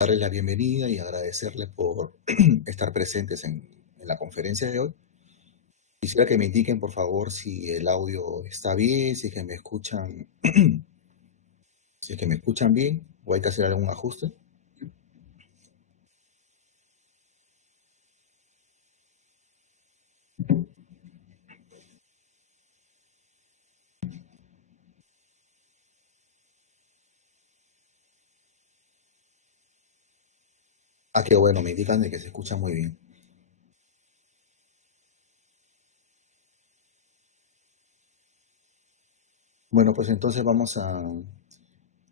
Darles la bienvenida y agradecerles por estar presentes en la conferencia de hoy. Quisiera que me indiquen, por favor, si el audio está bien, si es que me escuchan, si es que me escuchan bien, o hay que hacer algún ajuste. Ah, qué bueno, me indican de que se escucha muy bien. Bueno, pues entonces vamos a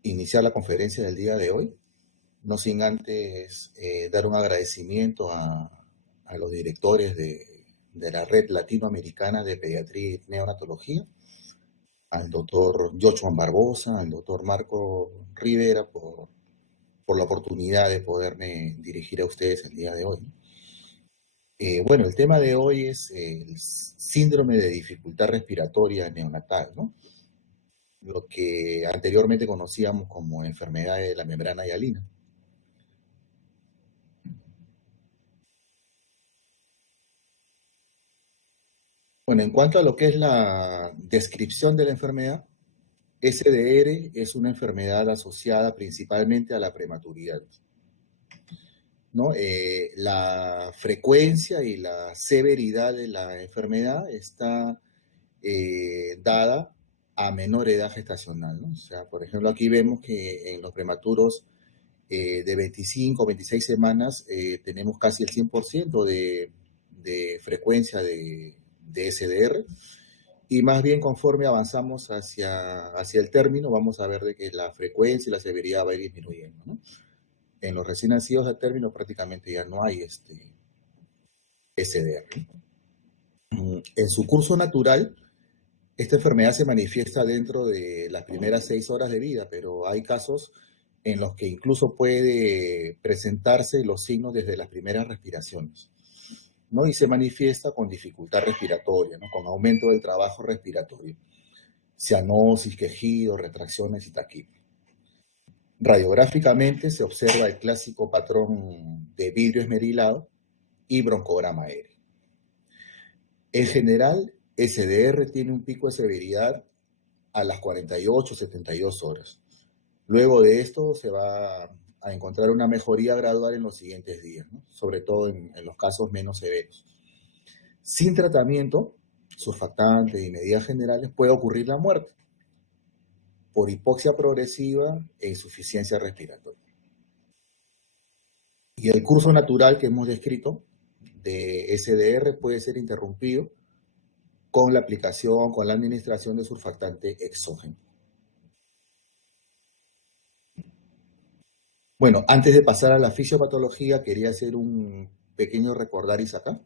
iniciar la conferencia del día de hoy, no sin antes dar un agradecimiento a los directores de la Red Latinoamericana de Pediatría y Neonatología, al doctor Joshua Barbosa, al doctor Marco Rivera por la oportunidad de poderme dirigir a ustedes el día de hoy. Bueno, el tema de hoy es el síndrome de dificultad respiratoria neonatal, ¿no? Lo que anteriormente conocíamos como enfermedad de la membrana hialina. Bueno, en cuanto a lo que es la descripción de la enfermedad, SDR es una enfermedad asociada principalmente a la prematuridad, ¿no? La frecuencia y la severidad de la enfermedad está dada a menor edad gestacional, ¿no? O sea, por ejemplo, aquí vemos que en los prematuros de 25 o 26 semanas tenemos casi el 100% de frecuencia de SDR, y más bien conforme avanzamos hacia el término, vamos a ver de que la frecuencia y la severidad va a ir disminuyendo, ¿no? En los recién nacidos al término prácticamente ya no hay SDR. En su curso natural, esta enfermedad se manifiesta dentro de las primeras 6 horas de vida, pero hay casos en los que incluso puede presentarse los signos desde las primeras respiraciones, ¿no? Y se manifiesta con dificultad respiratoria, ¿no? Con aumento del trabajo respiratorio, cianosis, quejido, retracciones y taquipnea. Radiográficamente se observa el clásico patrón de vidrio esmerilado y broncograma aéreo. En general, SDR tiene un pico de severidad a las 48, 72 horas. Luego de esto se va a encontrar una mejoría gradual en los siguientes días, ¿no? Sobre todo en los casos menos severos. Sin tratamiento, surfactante y medidas generales, puede ocurrir la muerte por hipoxia progresiva e insuficiencia respiratoria. Y el curso natural que hemos descrito de SDR puede ser interrumpido con la aplicación, con la administración de surfactante exógeno. Bueno, antes de pasar a la fisiopatología, quería hacer un pequeño recordaris acá.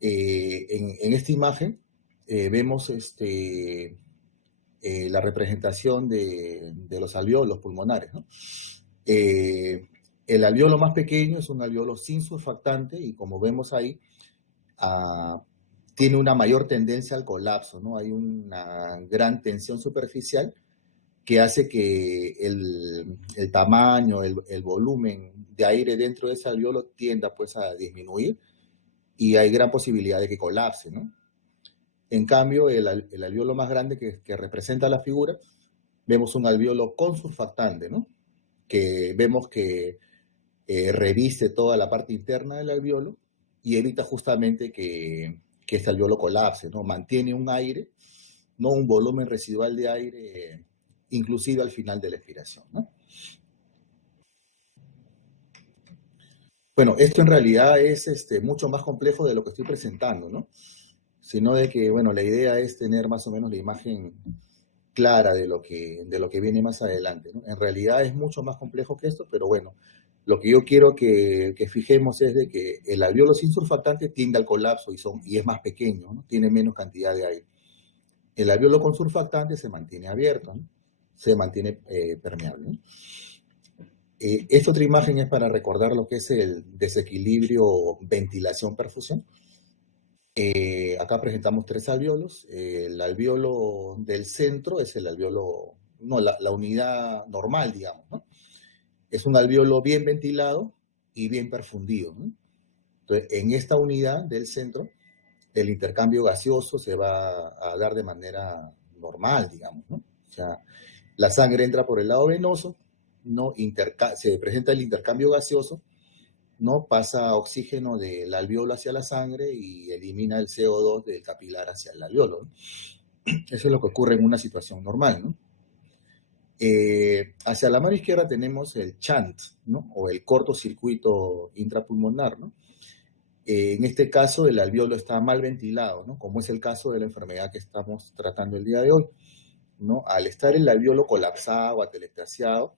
En esta imagen vemos la representación de los alveolos pulmonares, ¿no? El alveolo más pequeño es un alveolo sin surfactante y, como vemos ahí, tiene una mayor tendencia al colapso, ¿no? Hay una gran tensión superficial que hace que el tamaño, el volumen de aire dentro de ese alveolo tienda pues a disminuir y hay gran posibilidad de que colapse, ¿no? En cambio, el alveolo más grande que representa la figura, vemos un alveolo con surfactante, ¿no? Que vemos que reviste toda la parte interna del alveolo y evita justamente que este alveolo colapse, ¿no? Mantiene un aire, no un volumen residual de aire, inclusive al final de la expiración, ¿no? Bueno, esto en realidad es mucho más complejo de lo que estoy presentando, ¿no? Sino de que, bueno, la idea es tener más o menos la imagen clara de lo que viene más adelante, ¿no? En realidad es mucho más complejo que esto, pero bueno, lo que yo quiero que fijemos es de que el alveolo sin surfactante tiende al colapso y es más pequeño, ¿no? Tiene menos cantidad de aire. El alveolo con surfactante se mantiene abierto, ¿no? Se mantiene permeable, ¿no? Esta otra imagen es para recordar lo que es el desequilibrio ventilación-perfusión. Acá presentamos 3 alveolos. El alveolo del centro es el alveolo, no, la unidad normal, digamos, ¿no? Es un alvéolo bien ventilado y bien perfundido, ¿no? Entonces, en esta unidad del centro, el intercambio gaseoso se va a dar de manera normal, digamos, ¿no? O sea, la sangre entra por el lado venoso, ¿no? Se presenta el intercambio gaseoso, ¿no? Pasa oxígeno del alvéolo hacia la sangre y elimina el CO2 del capilar hacia el alvéolo, ¿no? Eso es lo que ocurre en una situación normal, ¿no? Hacia la mano izquierda tenemos el shunt, ¿no? O el cortocircuito intrapulmonar, ¿no? En este caso, el alvéolo está mal ventilado, ¿no? Como es el caso de la enfermedad que estamos tratando el día de hoy, ¿no? Al estar el alvéolo colapsado, atelectasiado,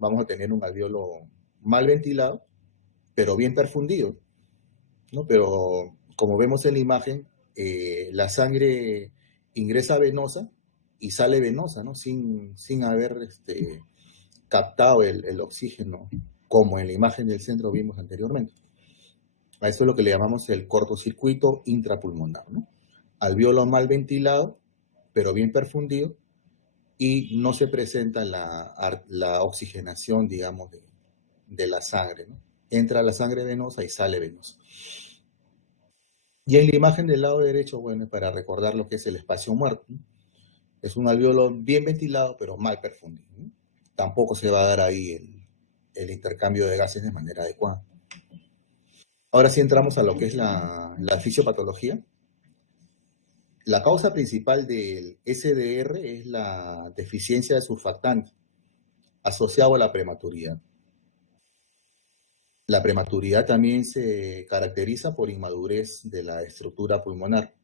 vamos a tener un alvéolo mal ventilado, pero bien perfundido, ¿no? Pero como vemos en la imagen, la sangre ingresa venosa y sale venosa, ¿no? Sin haber captado el oxígeno, como en la imagen del centro vimos anteriormente. A esto es lo que le llamamos el cortocircuito intrapulmonar, ¿no? Alvéolo mal ventilado, pero bien perfundido, y no se presenta la oxigenación, digamos, de la sangre, ¿no? Entra la sangre venosa y sale venosa. Y en la imagen del lado derecho, bueno, es para recordar lo que es el espacio muerto, ¿no? Es un alvéolo bien ventilado, pero mal perfundido, ¿no? Tampoco se va a dar ahí el intercambio de gases de manera adecuada. Ahora sí entramos a lo que es la fisiopatología. La causa principal del SDR es la deficiencia de surfactante asociado a la prematuridad. La prematuridad también se caracteriza por inmadurez de la estructura pulmonar.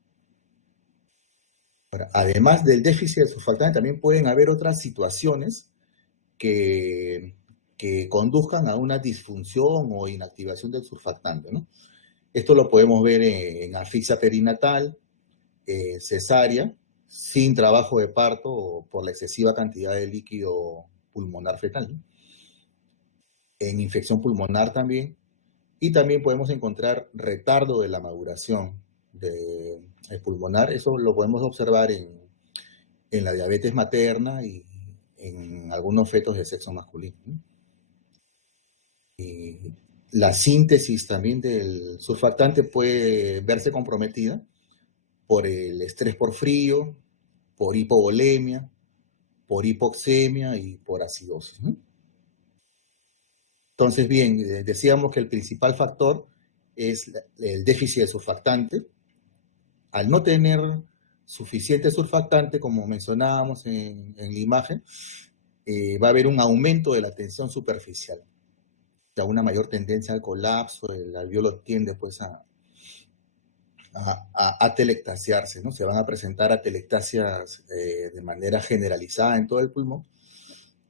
Ahora, además del déficit de surfactante, también pueden haber otras situaciones que conduzcan a una disfunción o inactivación del surfactante, ¿no? Esto lo podemos ver en asfixia perinatal, cesárea, sin trabajo de parto o por la excesiva cantidad de líquido pulmonar fetal, ¿no? En infección pulmonar también, y también podemos encontrar retardo de la maduración de pulmonar. Eso lo podemos observar en la diabetes materna y en algunos fetos de sexo masculino, ¿no? Y la síntesis también del surfactante puede verse comprometida por el estrés por frío, por hipovolemia, por hipoxemia y por acidosis, ¿no? Entonces, bien, decíamos que el principal factor es el déficit de surfactante. Al no tener suficiente surfactante, como mencionábamos en la imagen, va a haber un aumento de la tensión superficial, ya una mayor tendencia al colapso, el alvéolo tiende pues a atelectasiarse, ¿no? Se van a presentar atelectasias de manera generalizada en todo el pulmón,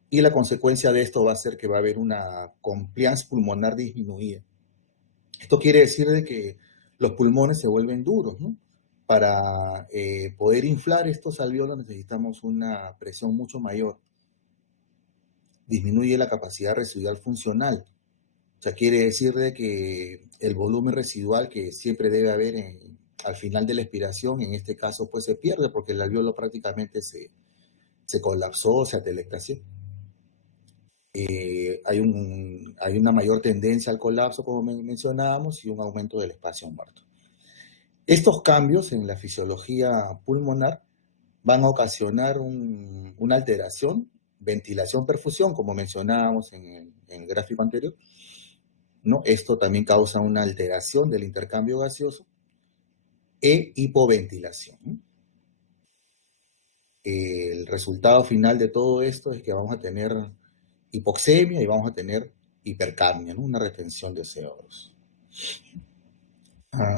y la consecuencia de esto va a ser que va a haber una compliance pulmonar disminuida. Esto quiere decir de que los pulmones se vuelven duros, ¿no? Para poder inflar estos alvéolos necesitamos una presión mucho mayor. Disminuye la capacidad residual funcional. O sea, quiere decir de que el volumen residual que siempre debe haber al final de la expiración, en este caso, pues se pierde porque el alvéolo prácticamente se colapsó, se atelectasió. Hay una mayor tendencia al colapso, como mencionábamos, y un aumento del espacio muerto. Estos cambios en la fisiología pulmonar van a ocasionar una alteración, ventilación-perfusión, como mencionábamos en el gráfico anterior, ¿no? Esto también causa una alteración del intercambio gaseoso e hipoventilación, ¿no? El resultado final de todo esto es que vamos a tener hipoxemia y vamos a tener hipercapnia, ¿no? Una retención de CO2.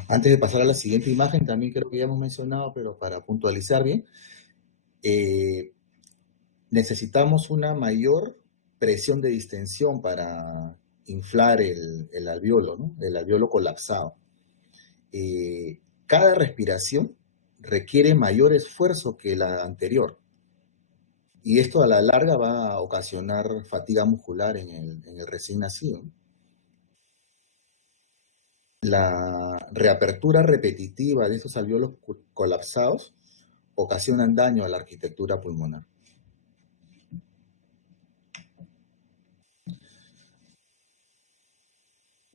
Antes de pasar a la siguiente imagen, también creo que ya hemos mencionado, pero para puntualizar bien, necesitamos una mayor presión de distensión para inflar el alvéolo, ¿no? El alvéolo colapsado. Cada respiración requiere mayor esfuerzo que la anterior, y esto a la larga va a ocasionar fatiga muscular en el recién nacido. La reapertura repetitiva de estos alvéolos colapsados ocasionan daño a la arquitectura pulmonar.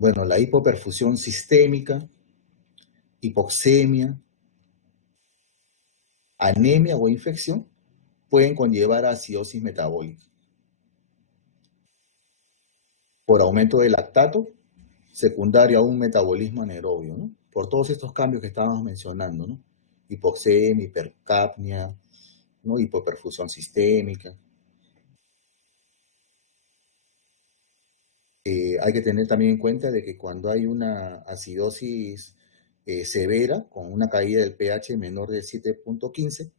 Bueno, la hipoperfusión sistémica, hipoxemia, anemia o infección pueden conllevar a acidosis metabólica por aumento del lactato, secundario a un metabolismo anaerobio, ¿no? Por todos estos cambios que estábamos mencionando, ¿no? Hipoxemia, hipercapnia, ¿no? Hipoperfusión sistémica. Hay que tener también en cuenta de que cuando hay una acidosis severa, con una caída del pH menor de 7.15,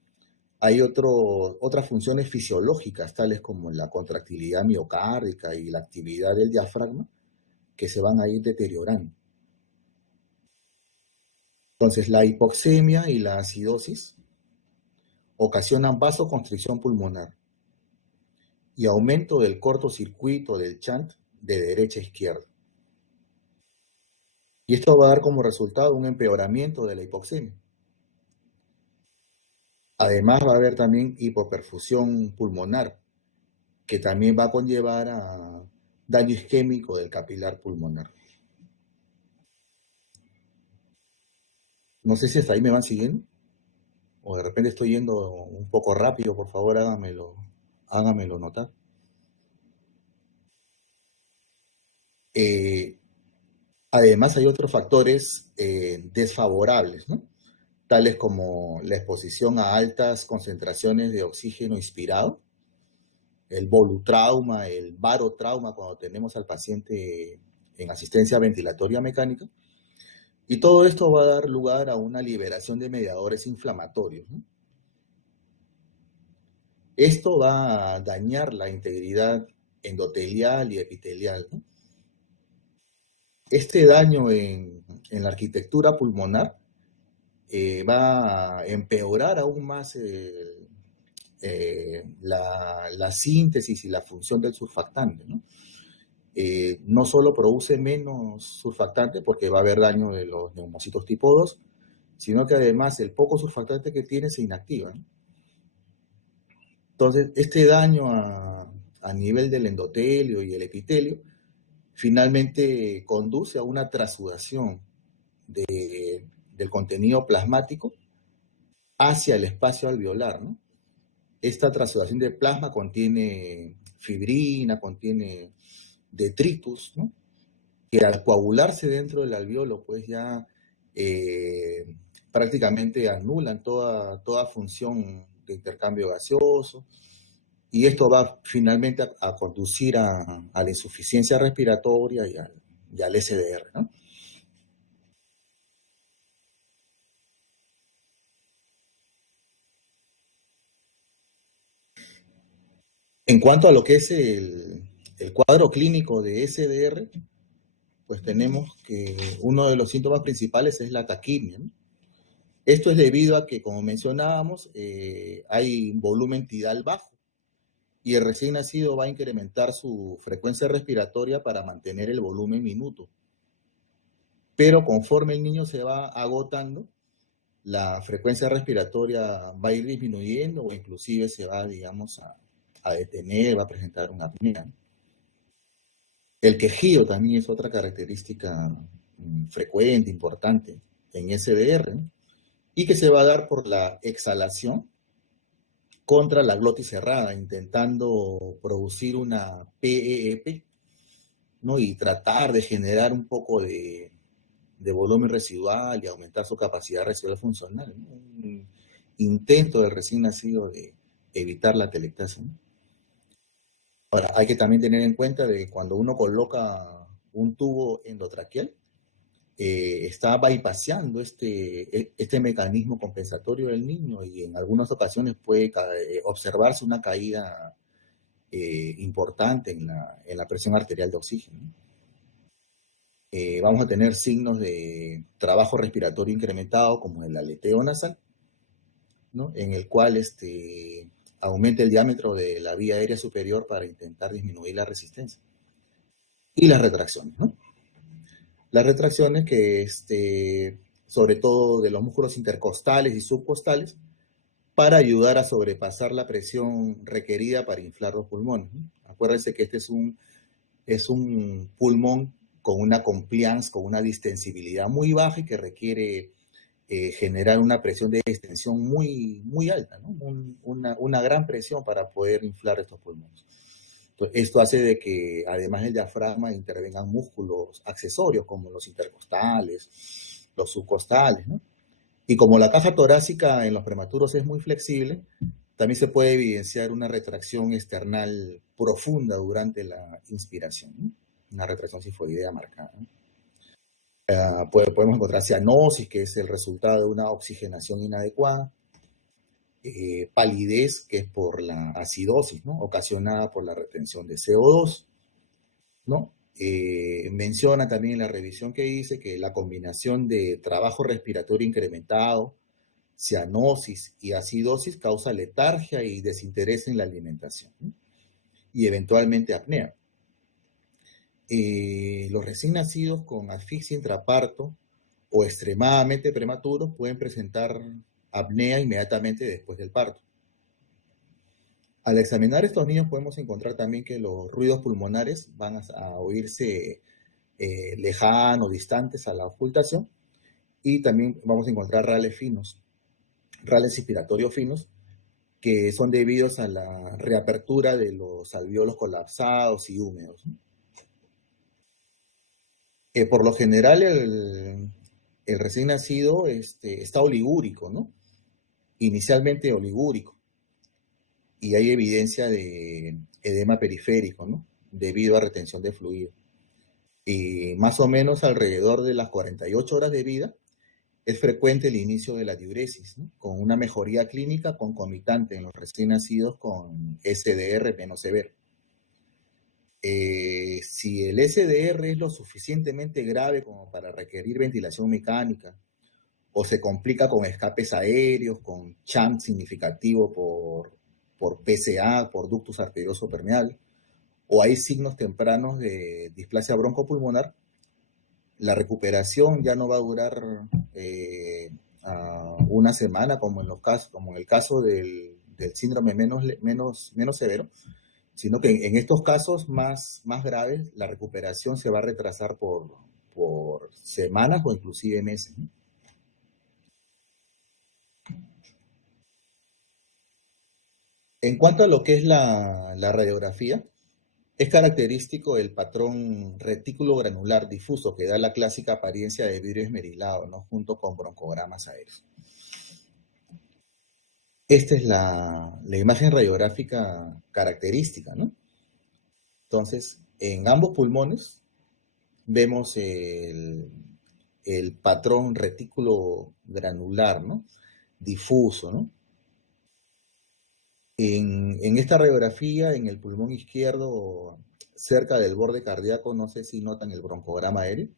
hay otras funciones fisiológicas, tales como la contractilidad miocárdica y la actividad del diafragma, que se van a ir deteriorando. Entonces, la hipoxemia y la acidosis ocasionan vasoconstricción pulmonar y aumento del cortocircuito del shunt de derecha a izquierda. Y esto va a dar como resultado un empeoramiento de la hipoxemia. Además, va a haber también hipoperfusión pulmonar, que también va a conllevar a daño isquémico del capilar pulmonar. No sé si hasta ahí me van siguiendo, o de repente estoy yendo un poco rápido, por favor hágamelo notar. Además, hay otros factores desfavorables, ¿no? Tales como la exposición a altas concentraciones de oxígeno inspirado, el volutrauma, el barotrauma cuando tenemos al paciente en asistencia ventilatoria mecánica. Y todo esto va a dar lugar a una liberación de mediadores inflamatorios, ¿no? Esto va a dañar la integridad endotelial y epitelial, ¿no? Este daño en la arquitectura pulmonar va a empeorar aún más la síntesis y la función del surfactante, ¿no? No solo produce menos surfactante porque va a haber daño de los neumocitos tipo 2, sino que además el poco surfactante que tiene se inactiva, ¿no? Entonces, este daño a nivel del endotelio y el epitelio finalmente conduce a una trasudación del contenido plasmático hacia el espacio alveolar, ¿no? Esta trasudación de plasma contiene fibrina, contiene detritus, ¿no? Que al coagularse dentro del alveolo, pues ya prácticamente anulan toda función de intercambio gaseoso, y esto va finalmente a conducir a la insuficiencia respiratoria y al SDR, ¿no? En cuanto a lo que es el cuadro clínico de SDR, pues tenemos que uno de los síntomas principales es la taquimia, ¿no? Esto es debido a que, como mencionábamos, hay volumen tidal bajo y el recién nacido va a incrementar su frecuencia respiratoria para mantener el volumen minuto. Pero conforme el niño se va agotando, la frecuencia respiratoria va a ir disminuyendo o inclusive se va, digamos, a detener, va a presentar una apnea. El quejido también es otra característica frecuente, importante en SDR, ¿no? Y que se va a dar por la exhalación contra la glotis cerrada, intentando producir una PEEP, ¿no? Y tratar de generar un poco de volumen residual y aumentar su capacidad residual funcional, ¿no? Un intento del recién nacido de evitar la atelectasia, ¿no? Ahora, hay que también tener en cuenta de que cuando uno coloca un tubo endotraqueal, está bypassando este mecanismo compensatorio del niño y en algunas ocasiones puede observarse una caída importante en la presión arterial de oxígeno. Vamos a tener signos de trabajo respiratorio incrementado como el aleteo nasal, ¿no? En el cual aumenta el diámetro de la vía aérea superior para intentar disminuir la resistencia. Y las retracciones, ¿no? Las retracciones que, sobre todo de los músculos intercostales y subcostales, para ayudar a sobrepasar la presión requerida para inflar los pulmones, ¿no? Acuérdense que este es un pulmón con una compliance, con una distensibilidad muy baja y que requiere generar una presión de extensión muy, muy alta, ¿no? Una gran presión para poder inflar estos pulmones. Entonces, esto hace de que, además del diafragma, intervengan músculos accesorios como los intercostales, los subcostales, ¿no? Y como la caja torácica en los prematuros es muy flexible, también se puede evidenciar una retracción external profunda durante la inspiración, ¿no? Una retracción sifoidea marcada, ¿no? Podemos encontrar cianosis, que es el resultado de una oxigenación inadecuada, palidez, que es por la acidosis, ¿no? Ocasionada por la retención de CO2, ¿no? Menciona también en la revisión que hice que la combinación de trabajo respiratorio incrementado, cianosis y acidosis causa letargia y desinterés en la alimentación, ¿no? Y eventualmente apnea. Los recién nacidos con asfixia intraparto o extremadamente prematuros pueden presentar apnea inmediatamente después del parto. Al examinar estos niños podemos encontrar también que los ruidos pulmonares van a oírse lejanos, distantes a la ocultación, y también vamos a encontrar rales finos, rales inspiratorios finos, que son debidos a la reapertura de los alvéolos colapsados y húmedos, ¿no? Por lo general, el recién nacido está oligúrico, ¿no? Inicialmente oligúrico, y hay evidencia de edema periférico, ¿no? Debido a retención de fluido. Y más o menos alrededor de las 48 horas de vida es frecuente el inicio de la diuresis, ¿no? Con una mejoría clínica concomitante en los recién nacidos con SDR menos severo. Si el SDR es lo suficientemente grave como para requerir ventilación mecánica, o se complica con escapes aéreos, con chant significativo por PCA, por ductus arterioso permeable, o hay signos tempranos de displasia broncopulmonar, la recuperación ya no va a durar una semana, como en el caso del síndrome menos severo, sino que en estos casos más graves, la recuperación se va a retrasar por semanas o inclusive meses, ¿no? En cuanto a lo que es la radiografía, es característico el patrón retículo granular difuso que da la clásica apariencia de vidrio esmerilado, ¿no? Junto con broncogramas aéreos. Esta es la imagen radiográfica característica, ¿no? Entonces, en ambos pulmones vemos el patrón retículo granular, ¿no? Difuso, ¿no? En esta radiografía, en el pulmón izquierdo, cerca del borde cardíaco, no sé si notan el broncograma aéreo.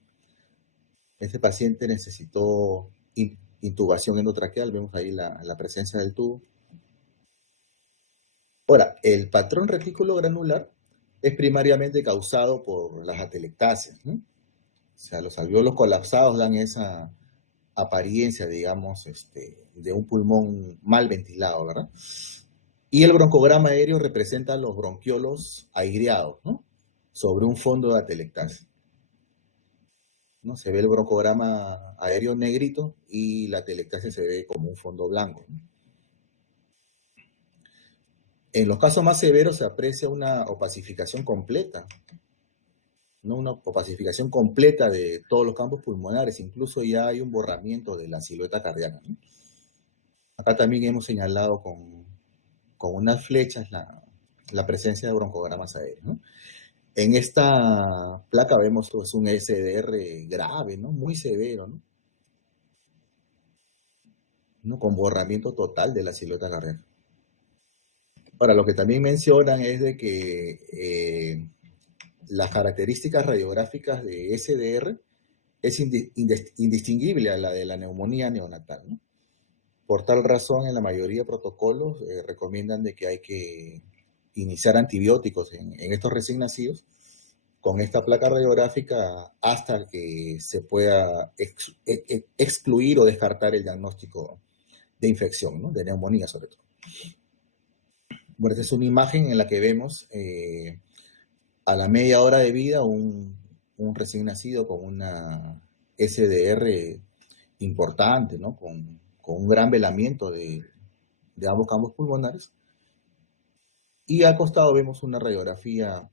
Este paciente necesitó intubación endotraqueal, vemos ahí la presencia del tubo. Ahora, el patrón retículo granular es primariamente causado por las atelectasias, ¿no? O sea, los alvéolos colapsados dan esa apariencia, digamos, de un pulmón mal ventilado, ¿verdad? Y el broncograma aéreo representa los bronquiolos aireados, ¿no? Sobre un fondo de atelectasia, ¿no? Se ve el broncograma aéreo negrito y la atelectasia se ve como un fondo blanco, ¿no? En los casos más severos se aprecia una opacificación completa, ¿no? Una opacificación completa de todos los campos pulmonares, incluso ya hay un borramiento de la silueta cardíaca, ¿no? Acá también hemos señalado con unas flechas la presencia de broncogramas aéreos, ¿no? En esta placa vemos pues, un SDR grave, ¿no? Muy severo, ¿no? ¿No? Con borramiento total de la silueta cardíaca. Ahora, lo que también mencionan es de que las características radiográficas de SDR es indistinguible a la de la neumonía neonatal, ¿no? Por tal razón, en la mayoría de protocolos recomiendan de que hay que iniciar antibióticos en estos recién nacidos con esta placa radiográfica hasta que se pueda excluir o descartar el diagnóstico de infección, ¿no? De neumonía sobre todo. Bueno, esta es una imagen en la que vemos a la media hora de vida un un recién nacido con una SDR importante, ¿no? Con un gran velamiento de ambos campos pulmonares. Y al costado vemos una radiografía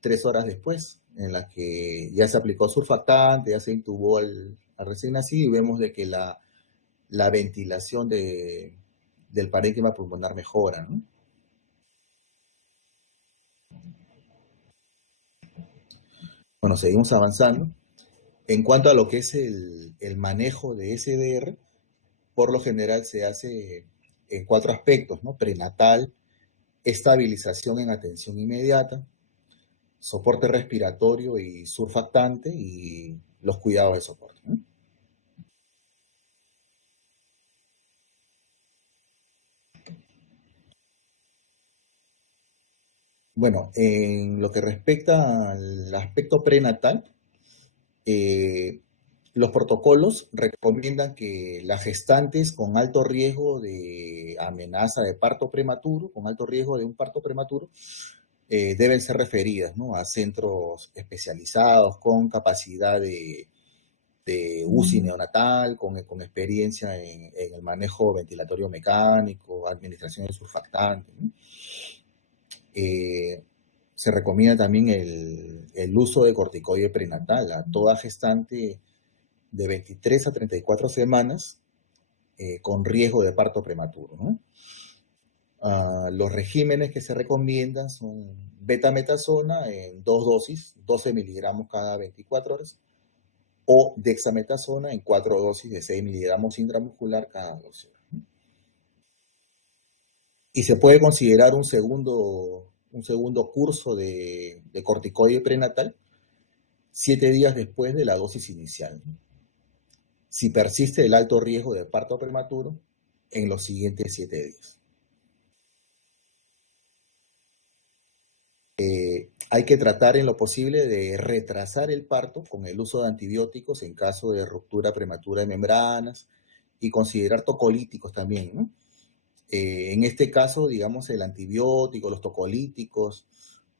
3 horas después, en la que ya se aplicó surfactante, ya se intubó al recién nacido y vemos de que la ventilación del parénquima pulmonar mejora, ¿no? Bueno, seguimos avanzando. En cuanto a lo que es el manejo de SDR, por lo general se hace en 4 aspectos, ¿no? Prenatal, estabilización en atención inmediata, soporte respiratorio y surfactante y los cuidados de soporte, ¿no? Bueno, en lo que respecta al aspecto prenatal, eh, los protocolos recomiendan que las gestantes con alto riesgo de amenaza de parto prematuro, con alto riesgo de un parto prematuro, deben ser referidas, ¿no? A centros especializados con capacidad de UCI neonatal, con experiencia en el manejo ventilatorio mecánico, administración de surfactantes, ¿no? Eh, Se recomienda también el uso de corticoide prenatal a toda gestante de 23 a 34 semanas con riesgo de parto prematuro, ¿no? Los regímenes que se recomiendan son betametasona en 2 dosis, 12 miligramos cada 24 horas, o dexametasona en 4 dosis de 6 miligramos intramuscular cada 12 horas. Y se puede considerar un segundo curso de corticoide prenatal 7 días después de la dosis inicial, ¿no? Si persiste el alto riesgo de parto prematuro en los siguientes 7 días. Hay que tratar en lo posible de retrasar el parto con el uso de antibióticos en caso de ruptura prematura de membranas y considerar tocolíticos también, ¿no? En este caso, digamos, el antibiótico, los tocolíticos,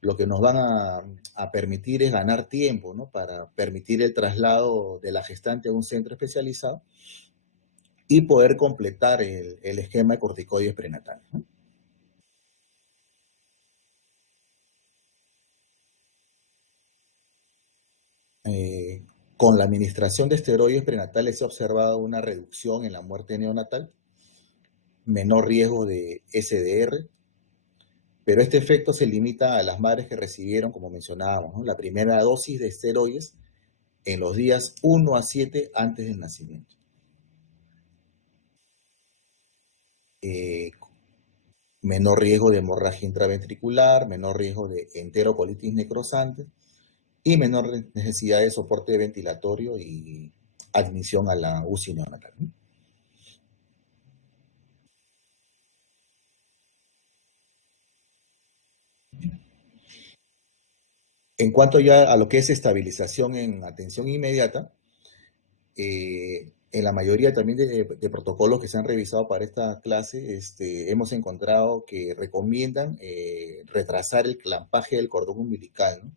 lo que nos van a permitir es ganar tiempo, ¿no? Para permitir el traslado de la gestante a un centro especializado y poder completar el esquema de corticoides prenatales, ¿no? Eh, con la administración de esteroides prenatales se ha observado una reducción en la muerte neonatal, menor riesgo de SDR, pero este efecto se limita a las madres que recibieron, como mencionábamos, ¿no? La primera dosis de esteroides en los días 1 a 7 antes del nacimiento. Eh, Menor riesgo de hemorragia intraventricular, menor riesgo de enterocolitis necrosante y menor necesidad de soporte ventilatorio y admisión a la UCI neonatal. En cuanto ya a lo que es estabilización en atención inmediata, en la mayoría también de protocolos que se han revisado para esta clase, hemos encontrado que recomiendan retrasar el clampaje del cordón umbilical, ¿no?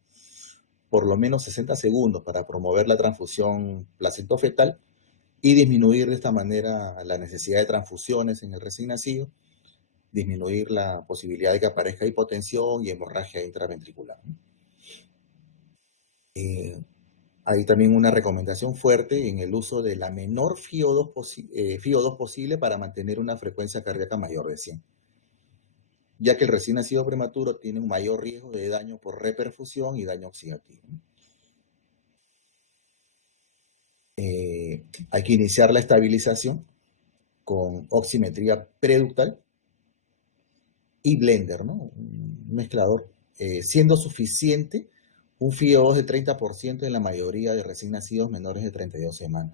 Por lo menos 60 segundos para promover la transfusión placentofetal y disminuir de esta manera la necesidad de transfusiones en el recién nacido, disminuir la posibilidad de que aparezca hipotensión y hemorragia intraventricular, ¿no? Eh, Hay también una recomendación fuerte en el uso de la menor FIO2 posible para mantener una frecuencia cardíaca mayor de 100, ya que el recién nacido prematuro tiene un mayor riesgo de daño por reperfusión y daño oxidativo. Hay que iniciar la estabilización con oximetría preductal y blender, ¿no? Un mezclador, siendo suficiente un FIO2 de 30% en la mayoría de recién nacidos menores de 32 semanas.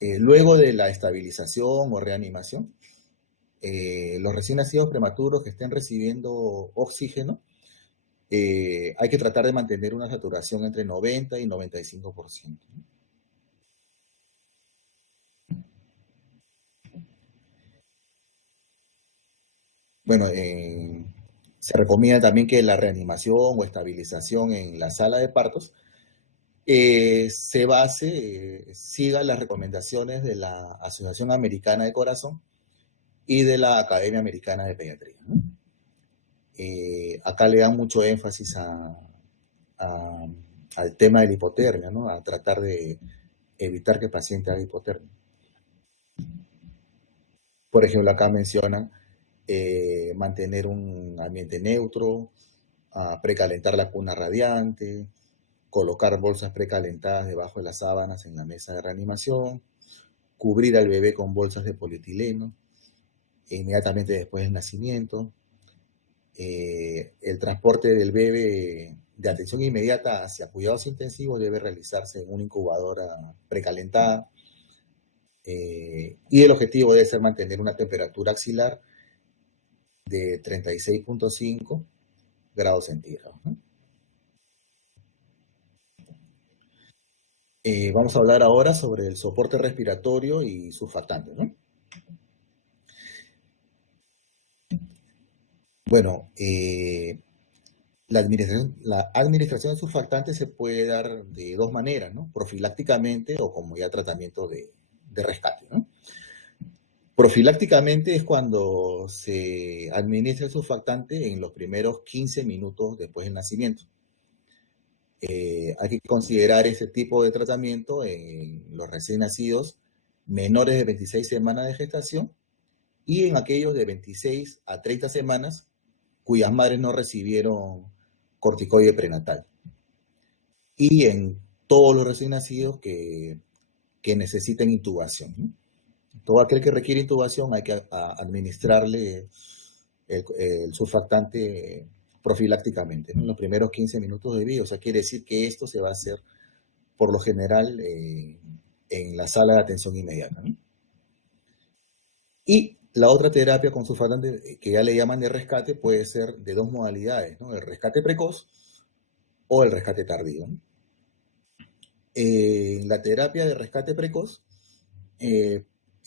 Luego de la estabilización o reanimación, los recién nacidos prematuros que estén recibiendo oxígeno, hay que tratar de mantener una saturación entre 90 y 95%. Bueno, Se recomienda también que la reanimación o estabilización en la sala de partos siga las recomendaciones de la Asociación Americana de Corazón y de la Academia Americana de Pediatría, ¿no? Acá le dan mucho énfasis a, al tema de la hipotermia, ¿no? A tratar de evitar que el paciente haga hipotermia. Por ejemplo, acá mencionan mantener un ambiente neutro, precalentar la cuna radiante, colocar bolsas precalentadas debajo de las sábanas en la mesa de reanimación, cubrir al bebé con bolsas de polietileno inmediatamente después del nacimiento, el transporte del bebé de atención inmediata hacia cuidados intensivos debe realizarse en una incubadora precalentada, y el objetivo debe ser mantener una temperatura axilar de 36.5 grados centígrados, ¿no? Vamos a hablar ahora sobre el soporte respiratorio y surfactantes, ¿no? Bueno, la administración de surfactantes se puede dar de dos maneras, ¿no? Profilácticamente o como ya tratamiento de rescate, ¿no? Profilácticamente es cuando se administra el surfactante en los primeros 15 minutos después del nacimiento. Hay que considerar ese tipo de tratamiento en los recién nacidos menores de 26 semanas de gestación y en aquellos de 26 a 30 semanas cuyas madres no recibieron corticoide prenatal. Y en todos los recién nacidos que necesiten intubación, ¿no? Todo aquel que requiere intubación hay que administrarle el surfactante profilácticamente, ¿no? En los primeros 15 minutos de vida. O sea, quiere decir que esto se va a hacer por lo general en la sala de atención inmediata, ¿no? Y la otra terapia con surfactante que ya le llaman de rescate puede ser de dos modalidades, ¿no? El rescate precoz o el rescate tardío, ¿no? La terapia de rescate precoz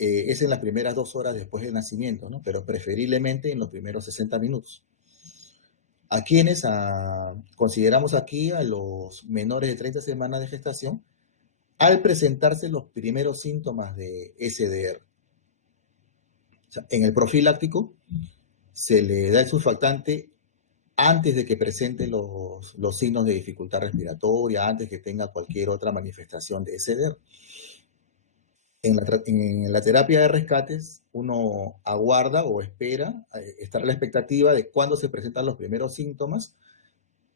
es en las primeras 2 horas después del nacimiento, ¿no? Pero preferiblemente en los primeros 60 minutos. ¿A quienes consideramos aquí? A los menores de 30 semanas de gestación, al presentarse los primeros síntomas de SDR. O sea, en el profiláctico se le da el surfactante antes de que presente los signos de dificultad respiratoria, antes que tenga cualquier otra manifestación de SDR. En la terapia de rescates, uno aguarda o espera, estar a la expectativa de cuándo se presentan los primeros síntomas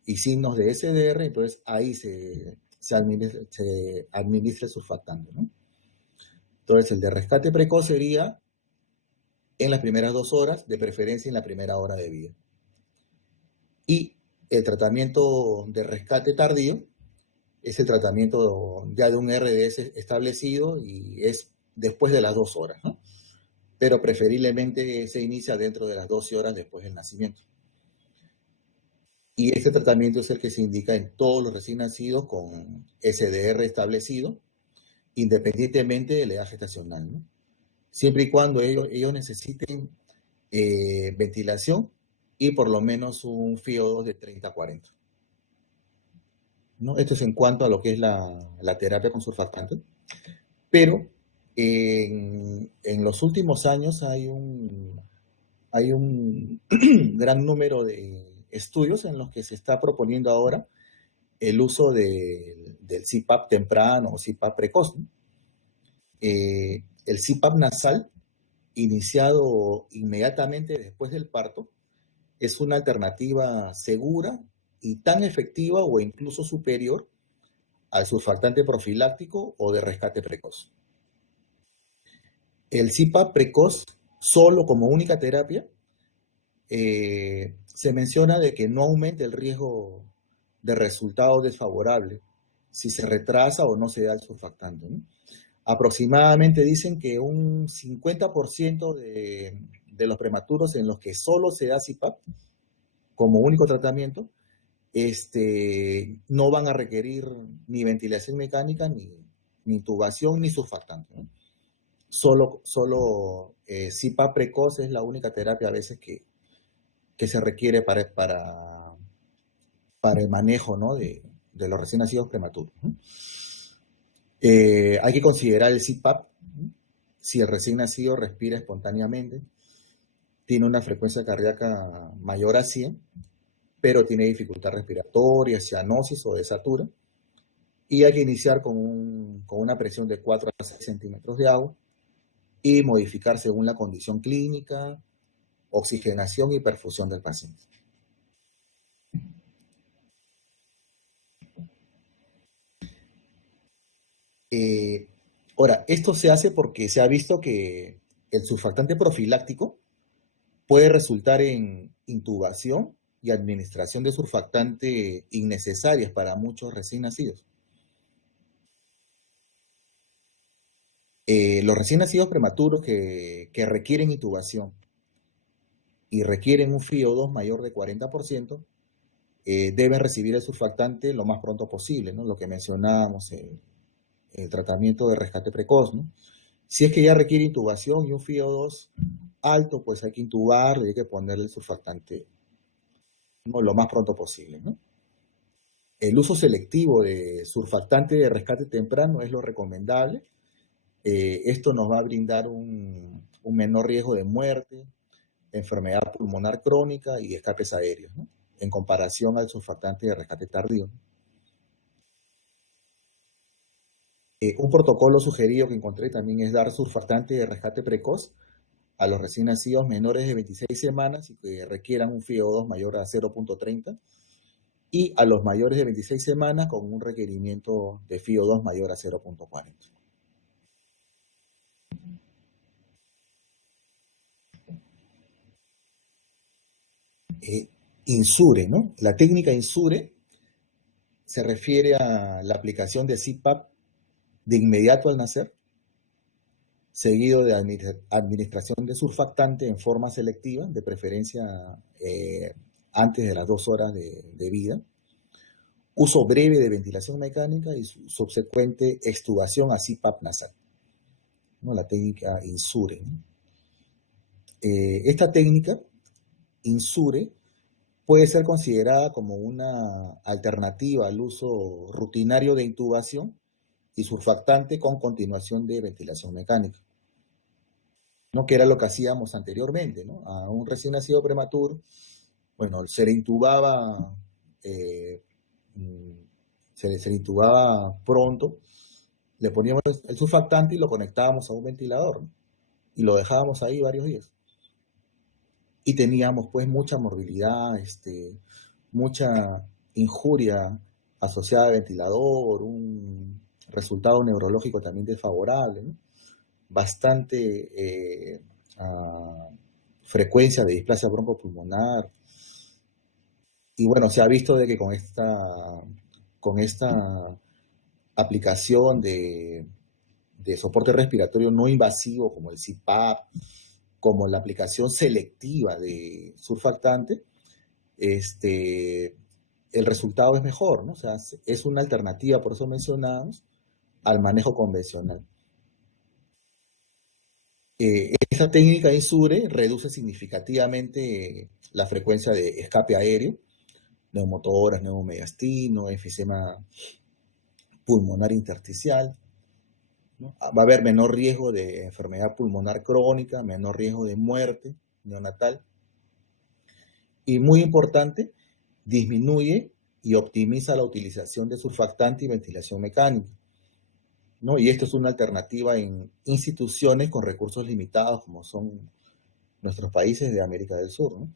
y signos de SDR, entonces ahí se administra el surfactante, ¿no? Entonces, el de rescate precoz sería en las primeras 2 horas, de preferencia en la primera hora de vida. Y el tratamiento de rescate tardío es el tratamiento ya de un RDS establecido y es después de las 2 horas, ¿no? Pero preferiblemente se inicia dentro de las 12 horas después del nacimiento. Y este tratamiento es el que se indica en todos los recién nacidos con SDR establecido, independientemente de la edad gestacional, ¿no? Siempre y cuando ellos necesiten ventilación y por lo menos un FiO2 de 30 a 40. ¿No? Esto es en cuanto a lo que es la terapia con surfactante. Pero en los últimos años hay un gran número de estudios en los que se está proponiendo ahora el uso del CPAP temprano o CPAP precoz, ¿no? El CPAP nasal, iniciado inmediatamente después del parto, es una alternativa segura y tan efectiva o incluso superior al surfactante profiláctico o de rescate precoz. El CPAP precoz, solo como única terapia, se menciona de que no aumenta el riesgo de resultados desfavorables si se retrasa o no se da el surfactante, ¿no? Aproximadamente dicen que un 50% de los prematuros en los que solo se da CPAP como único tratamiento, no van a requerir ni ventilación mecánica, ni intubación, ni surfactante, ¿no? Solo CPAP precoz es la única terapia a veces que se requiere para el manejo, ¿no? de los recién nacidos prematuros, ¿no? Hay que considerar el CPAP, ¿no? Si el recién nacido respira espontáneamente, tiene una frecuencia cardíaca mayor a 100, pero tiene dificultad respiratoria, cianosis o desatura, y hay que iniciar con una presión de 4 a 6 centímetros de agua y modificar según la condición clínica, oxigenación y perfusión del paciente. Ahora, esto se hace porque se ha visto que el surfactante profiláctico puede resultar en intubación y administración de surfactante innecesarias para muchos recién nacidos. Los recién nacidos prematuros que requieren intubación y requieren un FiO2 mayor de 40%, deben recibir el surfactante lo más pronto posible, ¿no? Lo que mencionábamos, el tratamiento de rescate precoz, ¿no? Si es que ya requiere intubación y un FiO2 alto, pues hay que intubarlo y hay que ponerle el surfactante, ¿no? Lo más pronto posible, ¿no? El uso selectivo de surfactante de rescate temprano es lo recomendable. Esto nos va a brindar un menor riesgo de muerte, enfermedad pulmonar crónica y escapes aéreos, ¿no? En comparación al surfactante de rescate tardío. Un protocolo sugerido que encontré también es dar surfactante de rescate precoz a los recién nacidos menores de 26 semanas y que requieran un FiO2 mayor a 0.30 y a los mayores de 26 semanas con un requerimiento de FiO2 mayor a 0.40. Insure, ¿no? La técnica Insure se refiere a la aplicación de CPAP de inmediato al nacer, seguido de administración de surfactante en forma selectiva, de preferencia antes de las 2 horas de vida, uso breve de ventilación mecánica y subsecuente extubación a CPAP nasal, ¿no? La técnica Insure, ¿no? Esta técnica, Insure, puede ser considerada como una alternativa al uso rutinario de intubación y surfactante con continuación de ventilación mecánica, ¿no? Que era lo que hacíamos anteriormente, ¿no? A un recién nacido prematuro, bueno, se le intubaba, eh, se le intubaba pronto, le poníamos el surfactante y lo conectábamos a un ventilador, ¿no? Y lo dejábamos ahí varios días. Y teníamos pues mucha morbilidad, mucha injuria asociada al ventilador, un resultado neurológico también desfavorable, ¿no? Bastante frecuencia de displasia broncopulmonar. Y bueno, se ha visto de que con esta aplicación de soporte respiratorio no invasivo como el CPAP, como la aplicación selectiva de surfactante, el resultado es mejor, ¿no? O sea, es una alternativa, por eso mencionamos, al manejo convencional. Esta técnica INSURE reduce significativamente la frecuencia de escape aéreo, neumotoras, neumomediastino, enfisema pulmonar intersticial, ¿no? Va a haber menor riesgo de enfermedad pulmonar crónica, menor riesgo de muerte neonatal. Y muy importante, disminuye y optimiza la utilización de surfactante y ventilación mecánica, ¿no? Y esto es una alternativa en instituciones con recursos limitados, como son nuestros países de América del Sur, ¿no?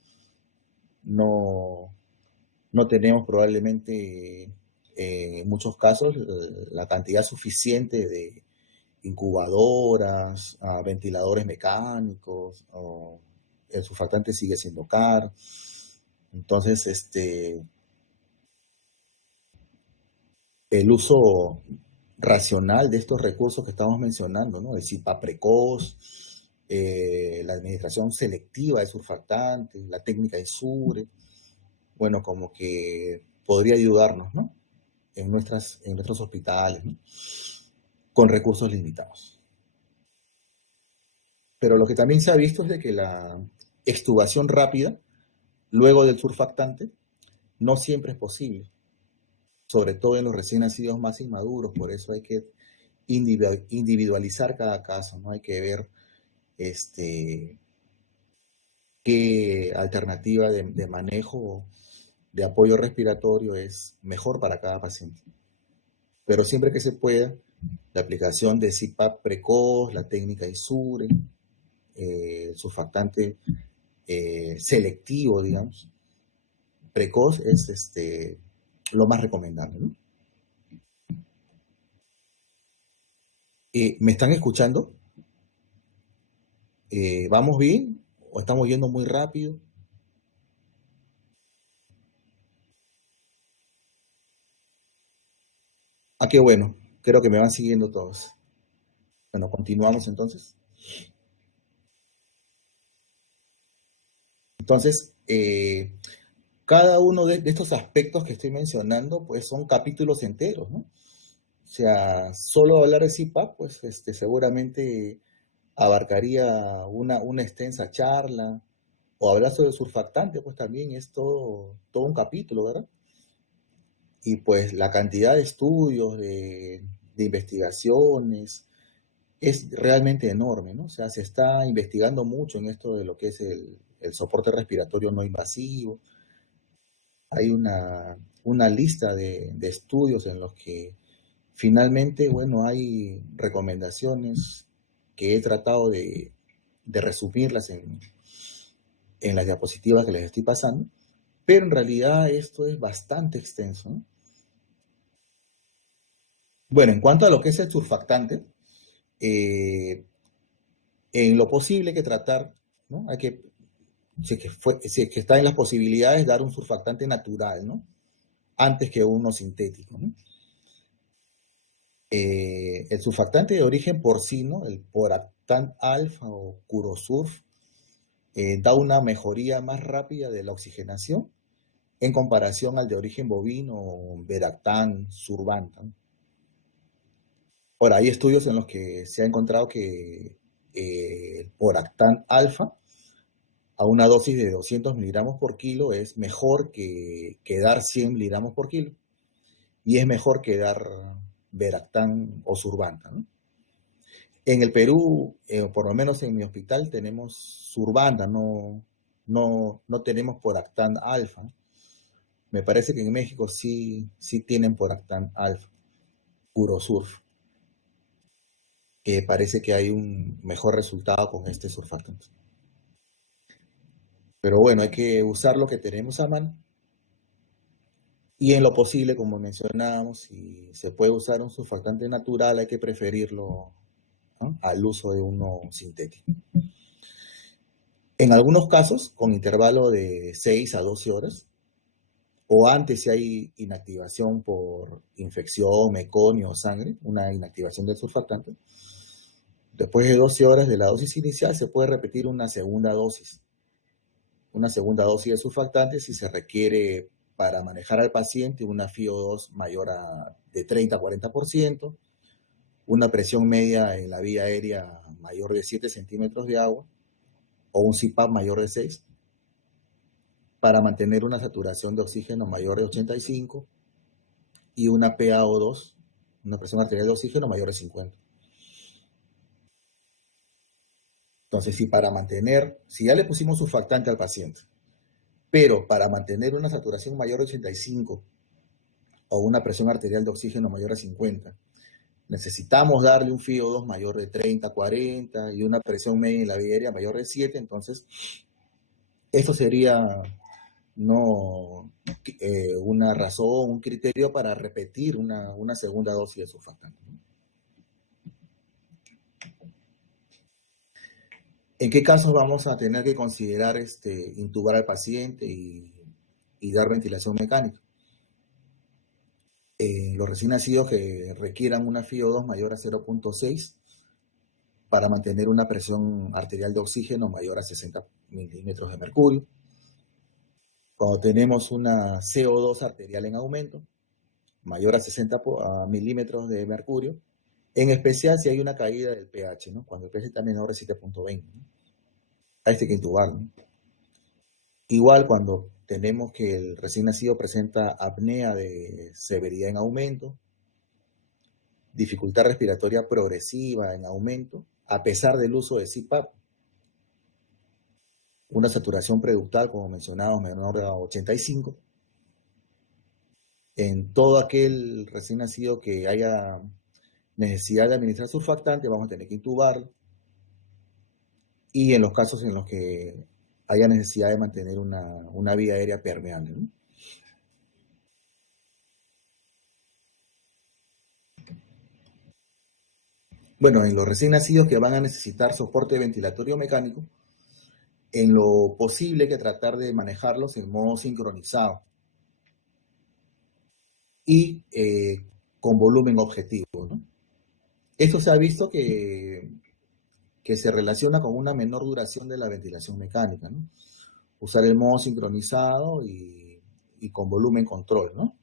No, no tenemos probablemente en muchos casos la cantidad suficiente de incubadoras, ventiladores mecánicos, el surfactante sigue siendo caro. Entonces, el uso racional de estos recursos que estamos mencionando, ¿no? El CPAP precoz, la administración selectiva de surfactantes, la técnica de SURE, bueno, como que podría ayudarnos, ¿no? En nuestros hospitales, ¿no? Con recursos limitados. Pero lo que también se ha visto es de que la extubación rápida luego del surfactante, no siempre es posible, sobre todo en los recién nacidos más inmaduros. Por eso hay que individualizar cada caso, ¿no? Hay que ver qué alternativa de manejo de apoyo respiratorio es mejor para cada paciente. Pero siempre que se pueda, la aplicación de CPAP precoz, la técnica ISURE, el surfactante selectivo, digamos, precoz es lo más recomendable, ¿no? ¿Me están escuchando? ¿Vamos bien? ¿O estamos yendo muy rápido? Ah, qué bueno. Creo que me van siguiendo todos. Bueno, continuamos entonces. Entonces, cada uno de estos aspectos que estoy mencionando, pues son capítulos enteros, ¿no? O sea, solo hablar de CPAP, pues seguramente abarcaría una extensa charla, o hablar sobre surfactante, pues también es todo un capítulo, ¿verdad? Y pues la cantidad de estudios, de investigaciones, es realmente enorme, ¿no? O sea, se está investigando mucho en esto de lo que es el soporte respiratorio no invasivo. Hay una lista de estudios en los que finalmente, bueno, hay recomendaciones que he tratado de resumirlas en las diapositivas que les estoy pasando, pero en realidad esto es bastante extenso, ¿no? Bueno, en cuanto a lo que es el surfactante, eh, en lo posible hay que tratar, ¿no? Hay que, si es que está en las posibilidades, dar un surfactante natural, ¿no? Antes que uno sintético, ¿no? El surfactante de origen porcino, el Poractan alfa o Curosurf, da una mejoría más rápida de la oxigenación en comparación al de origen bovino, Veractan, Surbantan. Ahora, hay estudios en los que se ha encontrado que el Poractan alfa a una dosis de 200 miligramos por kilo es mejor que dar 100 miligramos por kilo y es mejor que dar Veractan o Surbantan, ¿no? En el Perú, por lo menos en mi hospital, tenemos Surbantan, no tenemos Poractan alfa. Me parece que en México sí tienen Poractan alfa, puro surf, que parece que hay un mejor resultado con este surfactante. Pero bueno, hay que usar lo que tenemos a mano y en lo posible, como mencionábamos, si se puede usar un surfactante natural, hay que preferirlo, ¿no?, al uso de uno sintético. En algunos casos, con intervalo de 6 a 12 horas, o antes si hay inactivación por infección, meconio o sangre, una inactivación del surfactante, después de 12 horas de la dosis inicial se puede repetir una segunda dosis de surfactante si se requiere para manejar al paciente una FiO2 mayor de 30 a 40%, una presión media en la vía aérea mayor de 7 centímetros de agua o un CPAP mayor de 6, para mantener una saturación de oxígeno mayor de 85 y una PaO2, una presión arterial de oxígeno mayor de 50. Entonces, si ya le pusimos surfactante al paciente, pero para mantener una saturación mayor de 85 o una presión arterial de oxígeno mayor a 50, necesitamos darle un FiO2 mayor de 30, 40 y una presión media en la vía aérea mayor de 7, entonces esto sería no una razón, un criterio para repetir una segunda dosis de surfactante. ¿En qué casos vamos a tener que considerar intubar al paciente y dar ventilación mecánica? Los recién nacidos que requieran una FiO2 mayor a 0.6 para mantener una presión arterial de oxígeno mayor a 60 milímetros de mercurio. Cuando tenemos una CO2 arterial en aumento, mayor a 60 milímetros de mercurio, en especial si hay una caída del pH, ¿no? Cuando el pH está menor de 7.20, ¿no? A este hay que intubar, ¿no? Igual cuando tenemos que el recién nacido presenta apnea de severidad en aumento, dificultad respiratoria progresiva en aumento, a pesar del uso de CPAP, una saturación preductal, como mencionamos, menor a 85, en todo aquel recién nacido que haya necesidad de administrar surfactante, vamos a tener que intubarlo, y en los casos en los que haya necesidad de mantener una vía aérea permeable, ¿no? Bueno, en los recién nacidos que van a necesitar soporte ventilatorio mecánico, en lo posible hay que tratar de manejarlos en modo sincronizado y con volumen objetivo, ¿no? Esto se ha visto que se relaciona con una menor duración de la ventilación mecánica, ¿no? Usar el modo sincronizado y con volumen control, ¿no?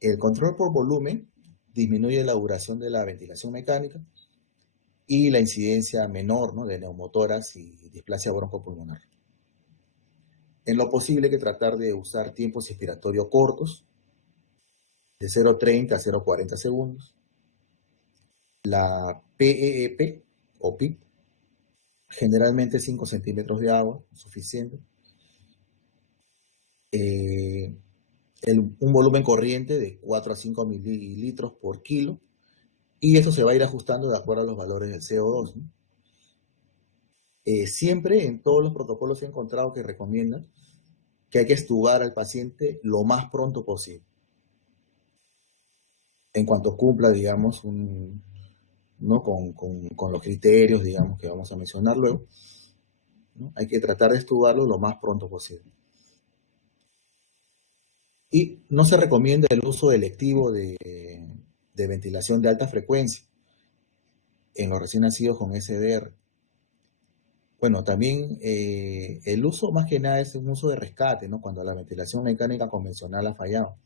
El control por volumen disminuye la duración de la ventilación mecánica y la incidencia menor, ¿no?, de neumotoras y displasia broncopulmonar. En lo posible hay que tratar de usar tiempos expiratorios cortos, de 0,30 a 0,40 segundos. La PEEP o PIP, generalmente 5 centímetros de agua, suficiente. Un volumen corriente de 4 a 5 mililitros por kilo, y eso se va a ir ajustando de acuerdo a los valores del CO2, ¿no? Siempre en todos los protocolos he encontrado que recomiendan que hay que extubar al paciente lo más pronto posible, en cuanto cumpla, digamos, ¿no?, con los criterios, digamos, que vamos a mencionar luego, ¿no? Hay que tratar de extubarlo lo más pronto posible. Y no se recomienda el uso electivo de ventilación de alta frecuencia en los recién nacidos con SDR. Bueno, también el uso más que nada es un uso de rescate, ¿no?, cuando la ventilación mecánica convencional ha fallado.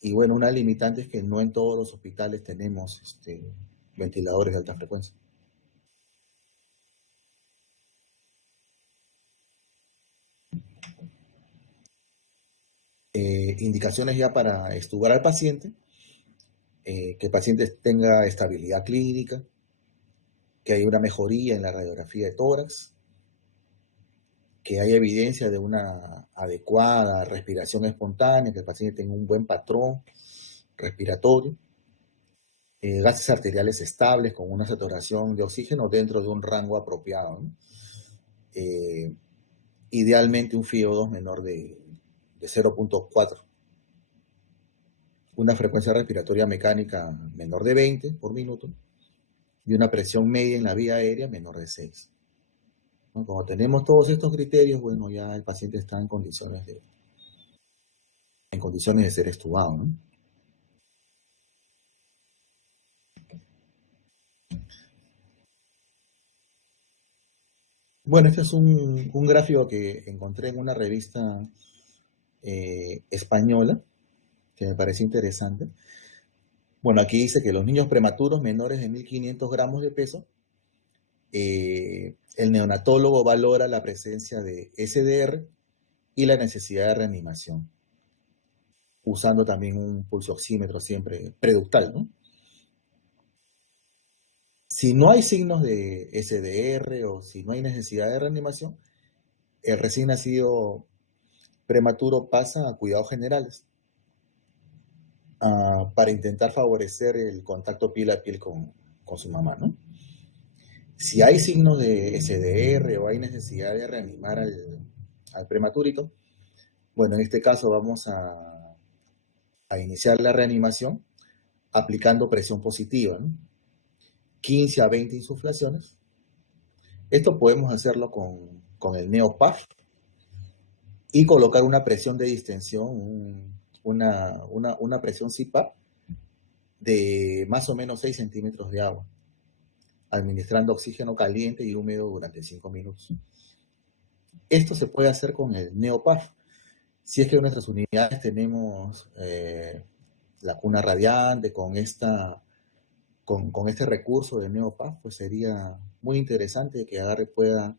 Y bueno, una limitante es que no en todos los hospitales tenemos ventiladores de alta frecuencia. Indicaciones ya para extubar al paciente, que el paciente tenga estabilidad clínica, que haya una mejoría en la radiografía de tórax, que haya evidencia de una adecuada respiración espontánea, que el paciente tenga un buen patrón respiratorio, gases arteriales estables con una saturación de oxígeno dentro de un rango apropiado, ¿no? Idealmente un FiO2 menor de 0,4, una frecuencia respiratoria mecánica menor de 20 por minuto y una presión media en la vía aérea menor de 6. ¿No? Como tenemos todos estos criterios, bueno, ya el paciente está en condiciones de ser extubado, ¿no? Bueno, este es un gráfico que encontré en una revista española, que me parece interesante. Bueno, aquí dice que los niños prematuros menores de 1.500 gramos de peso, el neonatólogo valora la presencia de SDR y la necesidad de reanimación, usando también un pulso oxímetro siempre preductal, ¿no? Si no hay signos de SDR o si no hay necesidad de reanimación, el recién nacido prematuro pasa a cuidados generales para intentar favorecer el contacto piel a piel con su mamá, ¿no? Si hay signos de SDR o hay necesidad de reanimar al prematurito, bueno, en este caso vamos a iniciar la reanimación aplicando presión positiva, ¿no? 15 a 20 insuflaciones. Esto podemos hacerlo con el NeoPAF y colocar una presión de distensión, una presión CPAP de más o menos 6 centímetros de agua, administrando oxígeno caliente y húmedo durante 5 minutos. Esto se puede hacer con el NeoPAF. Si es que en nuestras unidades tenemos la cuna radiante con este recurso de NeoPAF, pues sería muy interesante que Agarre pueda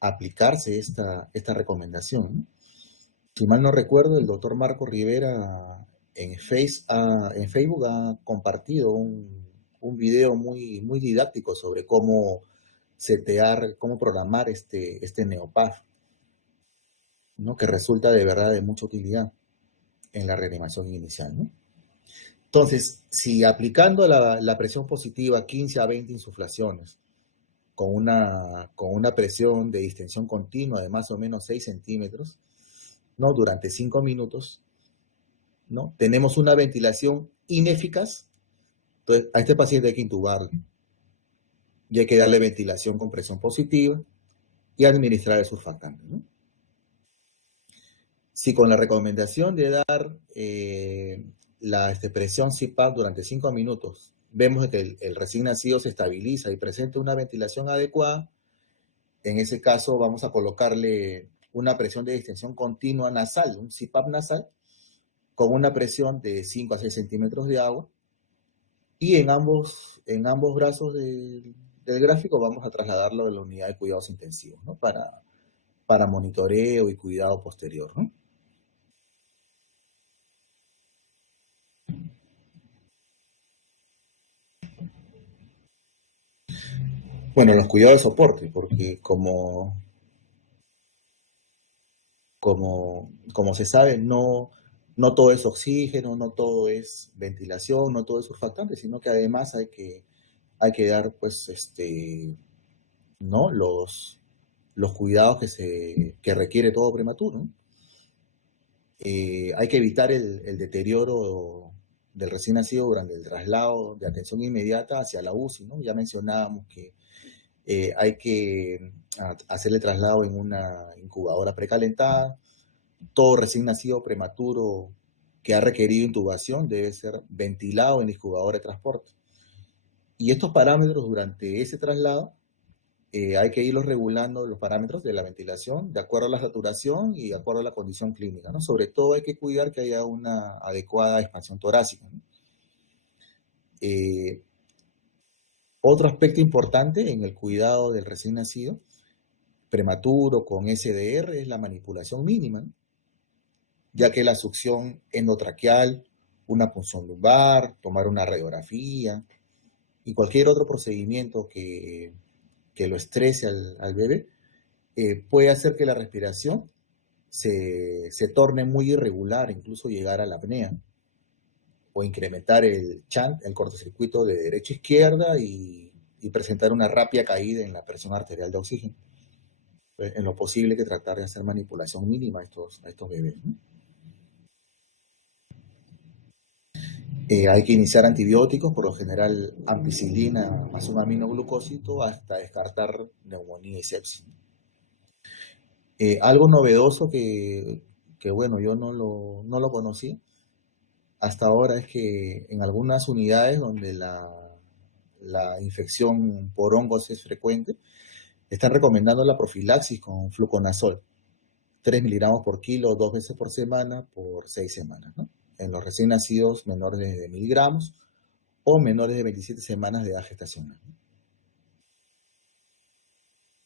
aplicarse esta recomendación, ¿no? Si mal no recuerdo, el doctor Marco Rivera en Facebook ha compartido un video muy didáctico sobre cómo setear, cómo programar este Neopaf, ¿no? Que resulta de verdad de mucha utilidad en la reanimación inicial, ¿no? Entonces, si aplicando la presión positiva 15 a 20 insuflaciones con una presión de distensión continua de más o menos 6 centímetros, ¿no? Durante 5 minutos, ¿no? Tenemos una ventilación ineficaz. Entonces, a este paciente hay que intubarlo y hay que darle ventilación con presión positiva y administrar el surfactante, ¿no? Si con la recomendación de dar la presión CPAP durante 5 minutos vemos que el recién nacido se estabiliza y presenta una ventilación adecuada, en ese caso vamos a colocarle una presión de distensión continua nasal, un CPAP nasal, con una presión de 5 a 6 centímetros de agua, y en ambos brazos del gráfico vamos a trasladarlo a la unidad de cuidados intensivos, ¿no? Para monitoreo y cuidado posterior, ¿no? Bueno, los cuidados de soporte, porque como se sabe, no todo es oxígeno, no todo es ventilación, no todo es surfactante, sino que además hay que dar, pues, ¿no? Los cuidados que requiere todo prematuro, ¿no? Hay que evitar el deterioro del recién nacido durante el traslado de atención inmediata hacia la UCI, ¿no? Ya mencionábamos que hay que hacer el traslado en una incubadora precalentada. Todo recién nacido prematuro que ha requerido intubación debe ser ventilado en la incubadora de transporte. Y estos parámetros durante ese traslado hay que irlos regulando, los parámetros de la ventilación, de acuerdo a la saturación y de acuerdo a la condición clínica, ¿no? Sobre todo hay que cuidar que haya una adecuada expansión torácica, ¿no? Eh, Otro aspecto importante en el cuidado del recién nacido prematuro con SDR es la manipulación mínima, ¿no? Ya que la succión endotraqueal, una punción lumbar, tomar una radiografía y cualquier otro procedimiento que lo estrese al bebé, puede hacer que la respiración se torne muy irregular, incluso llegar a la apnea, o incrementar el chant, el cortocircuito de derecha a izquierda y presentar una rápida caída en la presión arterial de oxígeno. Pues, en lo posible que tratar de hacer manipulación mínima a estos bebés, ¿no? Hay que iniciar antibióticos, por lo general ampicilina más un aminoglucósido, hasta descartar neumonía y sepsis. Algo novedoso que, bueno, yo no lo conocí hasta ahora es que en algunas unidades donde la infección por hongos es frecuente, están recomendando la profilaxis con fluconazol, 3 miligramos por kilo, 2 veces por semana, por 6 semanas, ¿no? En los recién nacidos menores de miligramos o menores de 27 semanas de edad gestacional.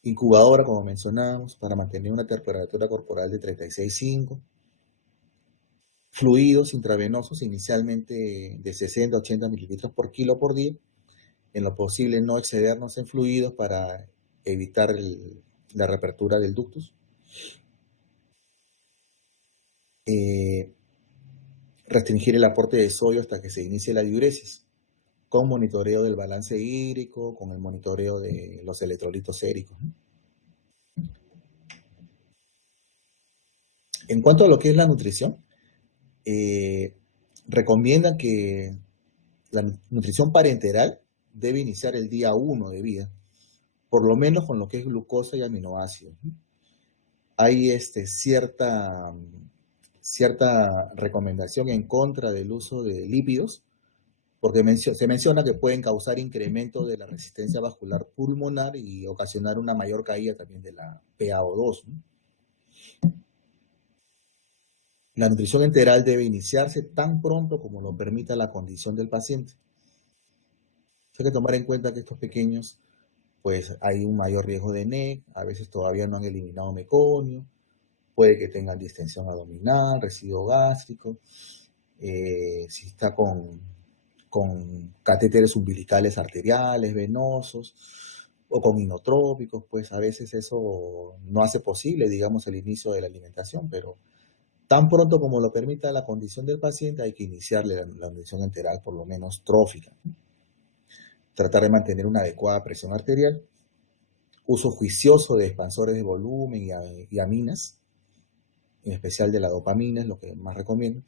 Incubadora, como mencionábamos, para mantener una temperatura corporal de 36,5. Fluidos intravenosos, inicialmente de 60 a 80 mililitros por kilo por día. En lo posible no excedernos en fluidos para evitar la reapertura del ductus. Restringir el aporte de sodio hasta que se inicie la diuresis, con monitoreo del balance hídrico, con el monitoreo de los electrolitos séricos, ¿no? En cuanto a lo que es la nutrición, eh, recomiendan que la nutrición parenteral debe iniciar el día 1 de vida, por lo menos con lo que es glucosa y aminoácidos, ¿no? Hay cierta recomendación en contra del uso de lípidos, porque se menciona que pueden causar incremento de la resistencia vascular pulmonar y ocasionar una mayor caída también de la PaO2, ¿no? La nutrición enteral debe iniciarse tan pronto como lo permita la condición del paciente. Hay que tomar en cuenta que estos pequeños pues hay un mayor riesgo de NEC, a veces todavía no han eliminado meconio, puede que tengan distensión abdominal, residuo gástrico, si está con catéteres umbilicales arteriales, venosos, o con inotrópicos, pues a veces eso no hace posible, digamos, el inicio de la alimentación, pero tan pronto como lo permita la condición del paciente, hay que iniciarle la nutrición enteral, por lo menos trófica. Tratar de mantener una adecuada presión arterial, uso juicioso de expansores de volumen y aminas, en especial de la dopamina, es lo que más recomiendo.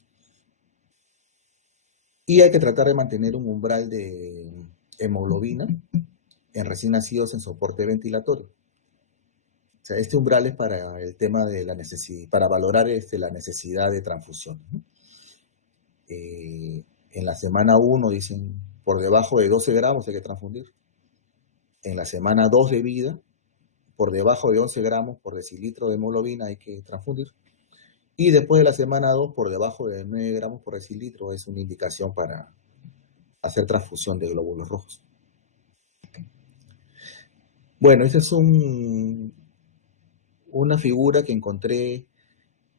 Y hay que tratar de mantener un umbral de hemoglobina en recién nacidos en soporte ventilatorio. O sea, este umbral es para el tema de la necesidad, para valorar la necesidad de transfusión. En la semana 1 dicen, por debajo de 12 gramos hay que transfundir. En la semana 2 de vida, por debajo de 11 gramos por decilitro de hemoglobina hay que transfundir. Y después de la semana 2, por debajo de 9 gramos por decilitro es una indicación para hacer transfusión de glóbulos rojos. Bueno, esta es una figura que encontré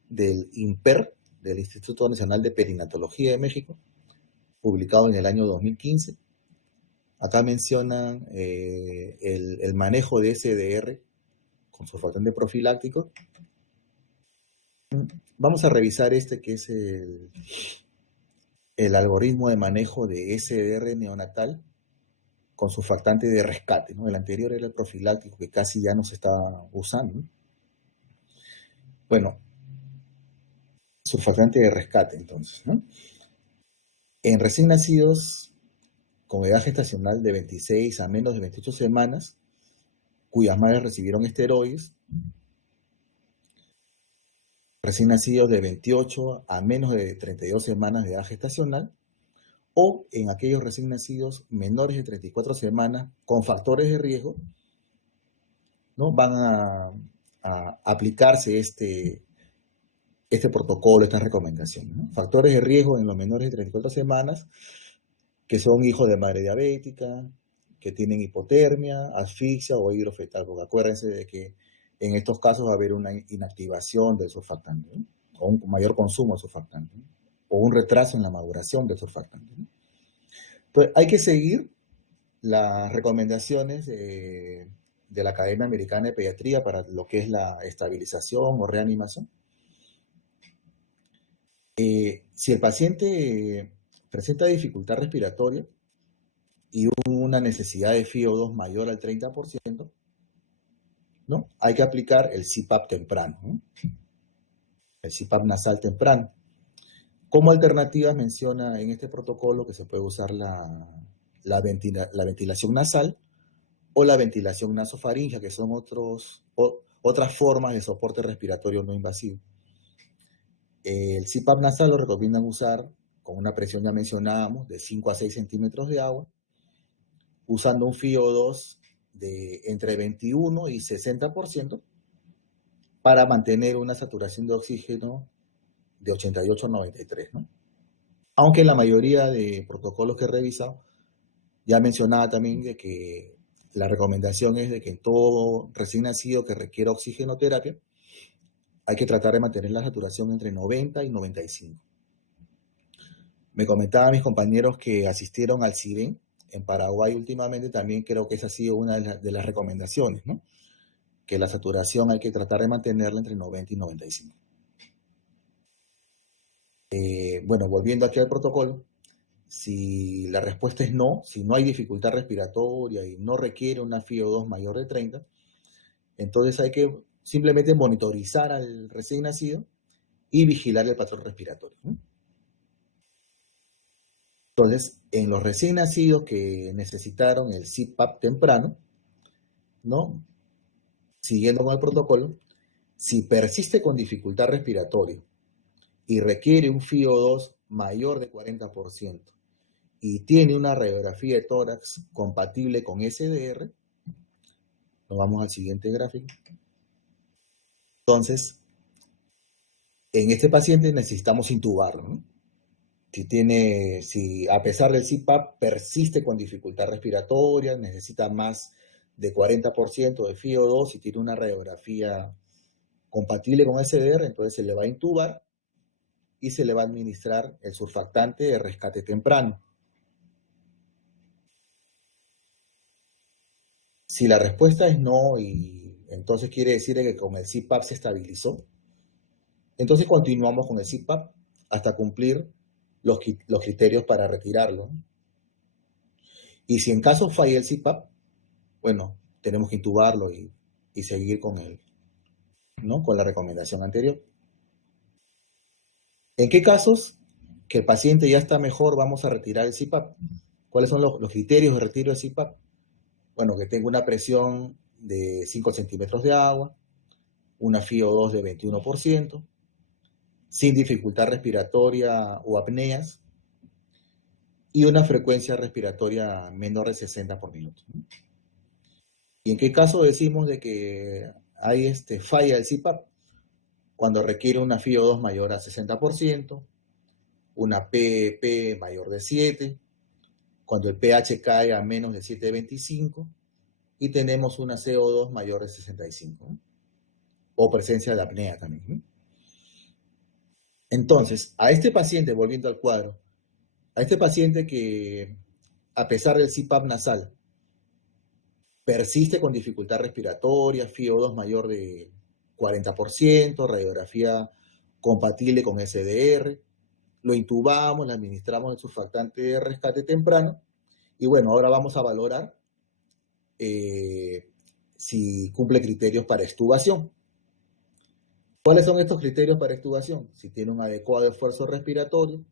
del INPER, del Instituto Nacional de Perinatología de México, publicado en el año 2015. Acá mencionan el manejo de SDR con surfactante profiláctico. Vamos a revisar que es el algoritmo de manejo de SDR neonatal con surfactante de rescate, ¿no? El anterior era el profiláctico, que casi ya no se estaba usando, ¿no? Bueno, surfactante de rescate, entonces, ¿no? En recién nacidos con edad gestacional de 26 a menos de 28 semanas, cuyas madres recibieron esteroides, recién nacidos de 28 a menos de 32 semanas de edad gestacional, o en aquellos recién nacidos menores de 34 semanas con factores de riesgo, ¿no? Van a aplicarse este protocolo, estas recomendaciones, ¿no? Factores de riesgo en los menores de 34 semanas, que son hijos de madre diabética, que tienen hipotermia, asfixia o hidrofetal, porque acuérdense de que en estos casos va a haber una inactivación del surfactante, ¿no? O un mayor consumo de surfactante, ¿no? O un retraso en la maduración del surfactante, ¿no? Entonces, hay que seguir las recomendaciones de la Academia Americana de Pediatría para lo que es la estabilización o reanimación. Si el paciente presenta dificultad respiratoria y una necesidad de FiO2 mayor al 30%, ¿no? Hay que aplicar el CPAP temprano, ¿no? El CPAP nasal temprano. Como alternativas menciona en este protocolo que se puede usar la ventilación nasal o la ventilación nasofaringea, que son otras formas de soporte respiratorio no invasivo. El CPAP nasal lo recomiendan usar con una presión, ya mencionábamos, de 5 a 6 centímetros de agua, usando un FiO2 de entre 21 y 60% para mantener una saturación de oxígeno de 88 a 93, ¿no? Aunque la mayoría de protocolos que he revisado, ya mencionaba también de que la recomendación es de que en todo recién nacido que requiera oxigenoterapia, hay que tratar de mantener la saturación entre 90 y 95. Me comentaban mis compañeros que asistieron al CIBEN en Paraguay últimamente, también creo que esa ha sido una de las recomendaciones, ¿no? Que la saturación hay que tratar de mantenerla entre 90 y 95. Bueno, volviendo aquí al protocolo, si la respuesta es no, si no hay dificultad respiratoria y no requiere una FiO2 mayor de 30, entonces hay que simplemente monitorizar al recién nacido y vigilar el patrón respiratorio, ¿no? Entonces, en los recién nacidos que necesitaron el CPAP temprano, ¿no? Siguiendo con el protocolo, si persiste con dificultad respiratoria y requiere un FiO2 mayor de 40% y tiene una radiografía de tórax compatible con SDR, nos vamos al siguiente gráfico. Entonces, en este paciente necesitamos intubarlo, ¿no? Si a pesar del CPAP persiste con dificultad respiratoria, necesita más de 40% de FiO2 y tiene una radiografía compatible con SDR, entonces se le va a intubar y se le va a administrar el surfactante de rescate temprano. Si la respuesta es no, y entonces quiere decir que con el CPAP se estabilizó, entonces continuamos con el CPAP hasta cumplir los criterios para retirarlo. Y si en caso falla el CPAP, bueno, tenemos que intubarlo y seguir con él, ¿no? Con la recomendación anterior. ¿En qué casos que el paciente ya está mejor vamos a retirar el CPAP? ¿Cuáles son los criterios de retiro del CPAP? Bueno, que tenga una presión de 5 centímetros de agua, una FiO2 de 21%, sin dificultad respiratoria o apneas, y una frecuencia respiratoria menor de 60 por minuto. ¿Y en qué caso decimos de que hay falla el CPAP? Cuando requiere una FiO2 mayor a 60%, una PEP mayor de 7, cuando el pH cae a menos de 7,25 y tenemos una CO2 mayor de 65, ¿no? O presencia de apnea también, ¿no? Entonces, a este paciente, volviendo al cuadro, a este paciente que, a pesar del CPAP nasal, persiste con dificultad respiratoria, FiO2 mayor de 40%, radiografía compatible con SDR, lo intubamos, le administramos el surfactante de rescate temprano, y bueno, ahora vamos a valorar si cumple criterios para extubación. ¿Cuáles son estos criterios para extubación? Si tiene un adecuado esfuerzo respiratorio,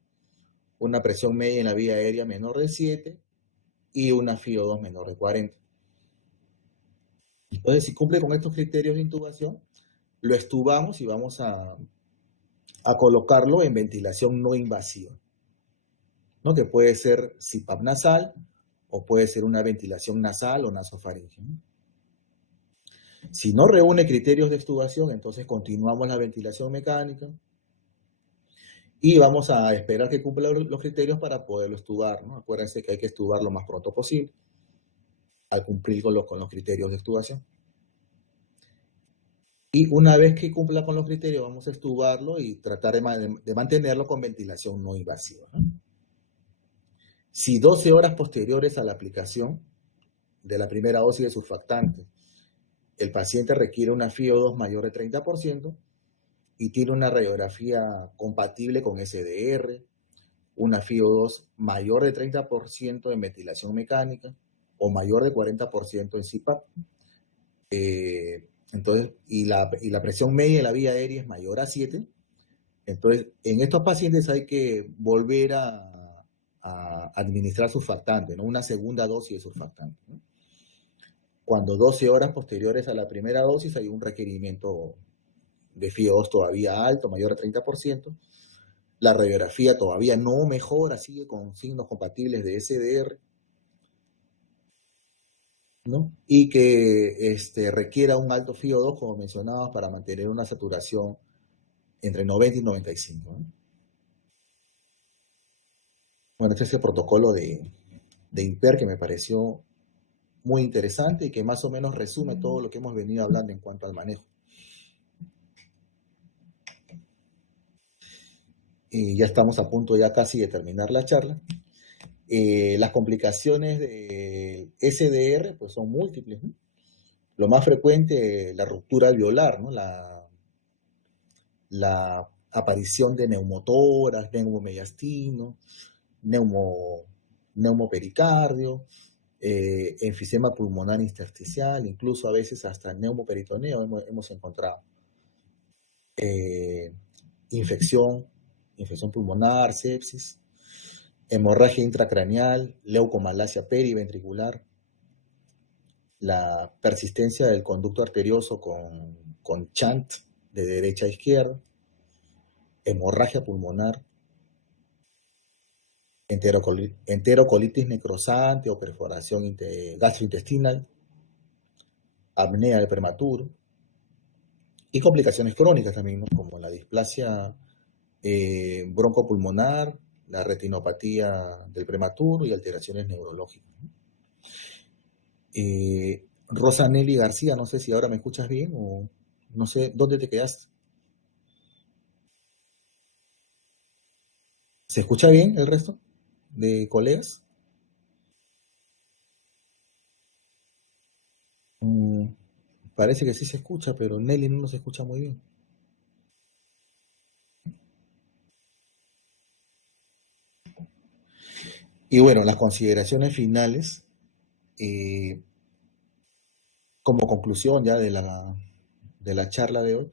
una presión media en la vía aérea menor de 7 y una FiO2 menor de 40. Entonces, si cumple con estos criterios de intubación, lo extubamos y vamos a colocarlo en ventilación no invasiva, ¿no? Que puede ser CPAP nasal o puede ser una ventilación nasal o nasofaringea, ¿no? Si no reúne criterios de extubación, entonces continuamos la ventilación mecánica y vamos a esperar que cumpla los criterios para poderlo extubar, ¿no? Acuérdense que hay que extubar lo más pronto posible al cumplir con los criterios de extubación. Y una vez que cumpla con los criterios, vamos a extubarlo y tratar de mantenerlo con ventilación no invasiva, ¿no? Si 12 horas posteriores a la aplicación de la primera dosis de surfactante, el paciente requiere una FiO2 mayor de 30% y tiene una radiografía compatible con SDR, una FiO2 mayor de 30% en ventilación mecánica o mayor de 40% en CPAP, entonces, y la presión media de la vía aérea es mayor a 7, entonces en estos pacientes hay que volver a administrar surfactante, ¿no? Una segunda dosis de surfactante, ¿no? Cuando 12 horas posteriores a la primera dosis hay un requerimiento de FiO2 todavía alto, mayor a 30%, la radiografía todavía no mejora, sigue con signos compatibles de SDR, ¿no? Y que requiera un alto FiO2, como mencionaba, para mantener una saturación entre 90 y 95, ¿no? Bueno, este es el protocolo de IMPER que me pareció muy interesante y que más o menos resume todo lo que hemos venido hablando en cuanto al manejo. Y ya estamos a punto ya casi de terminar la charla. Las complicaciones de SDR pues son múltiples, ¿no? Lo más frecuente, la ruptura alveolar, ¿no? La aparición de neumotoras, neumomediastino, neumopericardio, enfisema pulmonar intersticial, incluso a veces hasta neumoperitoneo hemos encontrado. Infección pulmonar, sepsis, hemorragia intracraneal, leucomalacia periventricular, la persistencia del conducto arterioso con shunt de derecha a izquierda, hemorragia pulmonar, enterocolitis necrosante o perforación gastrointestinal, apnea del prematuro y complicaciones crónicas también, ¿no? Como la displasia broncopulmonar, la retinopatía del prematuro y alteraciones neurológicas, ¿no? Rosa Nelly García, no sé si ahora me escuchas bien o no sé dónde te quedaste. ¿Se escucha bien el resto de colegas? Mm, parece que sí se escucha, pero Nelly no nos escucha muy bien. Y bueno, las consideraciones finales, eh, como conclusión ya de la charla de hoy,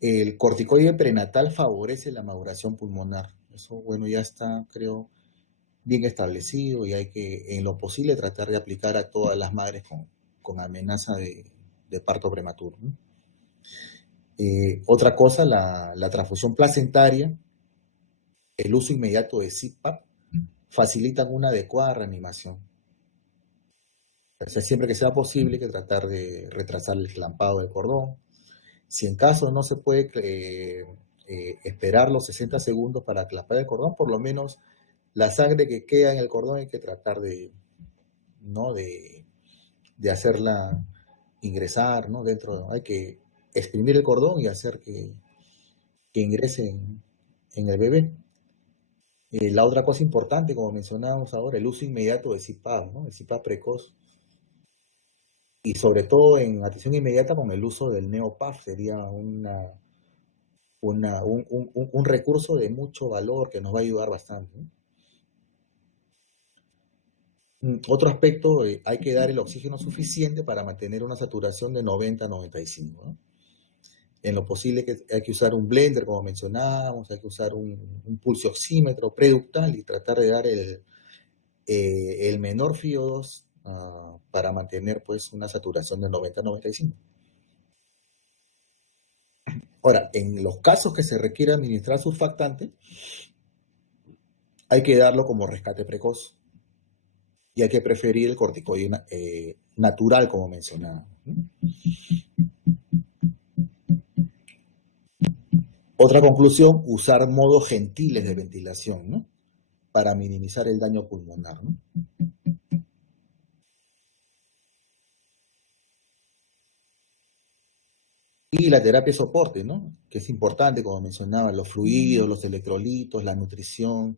el corticoide prenatal favorece la maduración pulmonar. Eso, bueno, ya está, creo, bien establecido y hay que, en lo posible, tratar de aplicar a todas las madres con amenaza de parto prematuro, ¿no? Otra cosa, la transfusión placentaria, el uso inmediato de CPAP, facilitan una adecuada reanimación. O sea, siempre que sea posible, hay que tratar de retrasar el clampado del cordón. Si en caso no se puede esperar los 60 segundos para clampar el cordón, por lo menos la sangre que queda en el cordón hay que tratar ¿no? de hacerla ingresar, ¿no? Dentro, hay que exprimir el cordón y hacer que ingrese en el bebé. La otra cosa importante, como mencionábamos ahora, el uso inmediato de CPAP, ¿no? El CPAP precoz. Y sobre todo en atención inmediata con el uso del NeoPAF sería un recurso de mucho valor que nos va a ayudar bastante, ¿no? Otro aspecto, hay que dar el oxígeno suficiente para mantener una saturación de 90 a 95, ¿no? En lo posible hay que usar un blender, como mencionábamos, hay que usar un pulso oxímetro preductal y tratar de dar el menor FIO2 para mantener pues una saturación de 90 a 95. Ahora, en los casos que se requiere administrar surfactante, hay que darlo como rescate precoz y hay que preferir el corticoide natural, como mencionaba, ¿no? Otra conclusión, usar modos gentiles de ventilación, ¿no? Para minimizar el daño pulmonar, ¿no? Y la terapia de soporte, ¿no? Que es importante, como mencionaba, los fluidos, los electrolitos, la nutrición,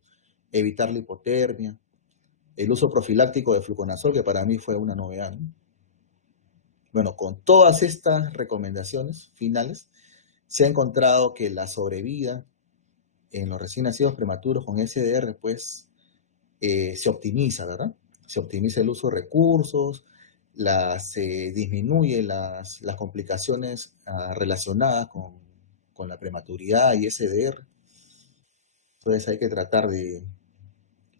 evitar la hipotermia, el uso profiláctico de fluconazol, que para mí fue una novedad, ¿no? Bueno, con todas estas recomendaciones finales, se ha encontrado que la sobrevida en los recién nacidos prematuros con SDR, pues, se optimiza, ¿verdad? Se optimiza el uso de recursos, se disminuye las complicaciones relacionadas con la prematuridad y SDR. Entonces hay que tratar de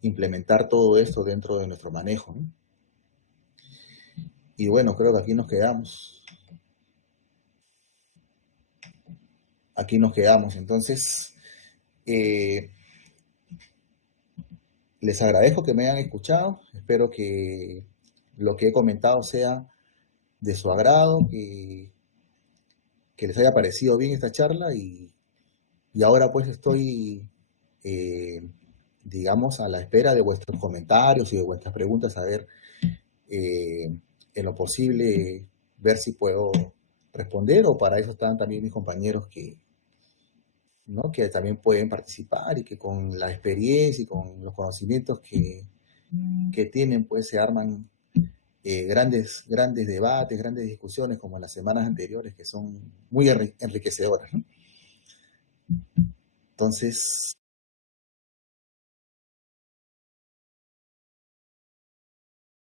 implementar todo esto dentro de nuestro manejo, ¿no? Y bueno, creo que aquí nos quedamos. Aquí nos quedamos. Entonces, eh, les agradezco que me hayan escuchado. Espero que lo que he comentado sea de su agrado, que les haya parecido bien esta charla y ahora pues estoy, eh, digamos, a la espera de vuestros comentarios y de vuestras preguntas, a ver, eh, en lo posible, ver si puedo responder o para eso están también mis compañeros ¿no? que también pueden participar y que con la experiencia y con los conocimientos que tienen, pues se arman grandes debates, grandes discusiones como las semanas anteriores que son muy enriquecedoras, ¿no? Entonces,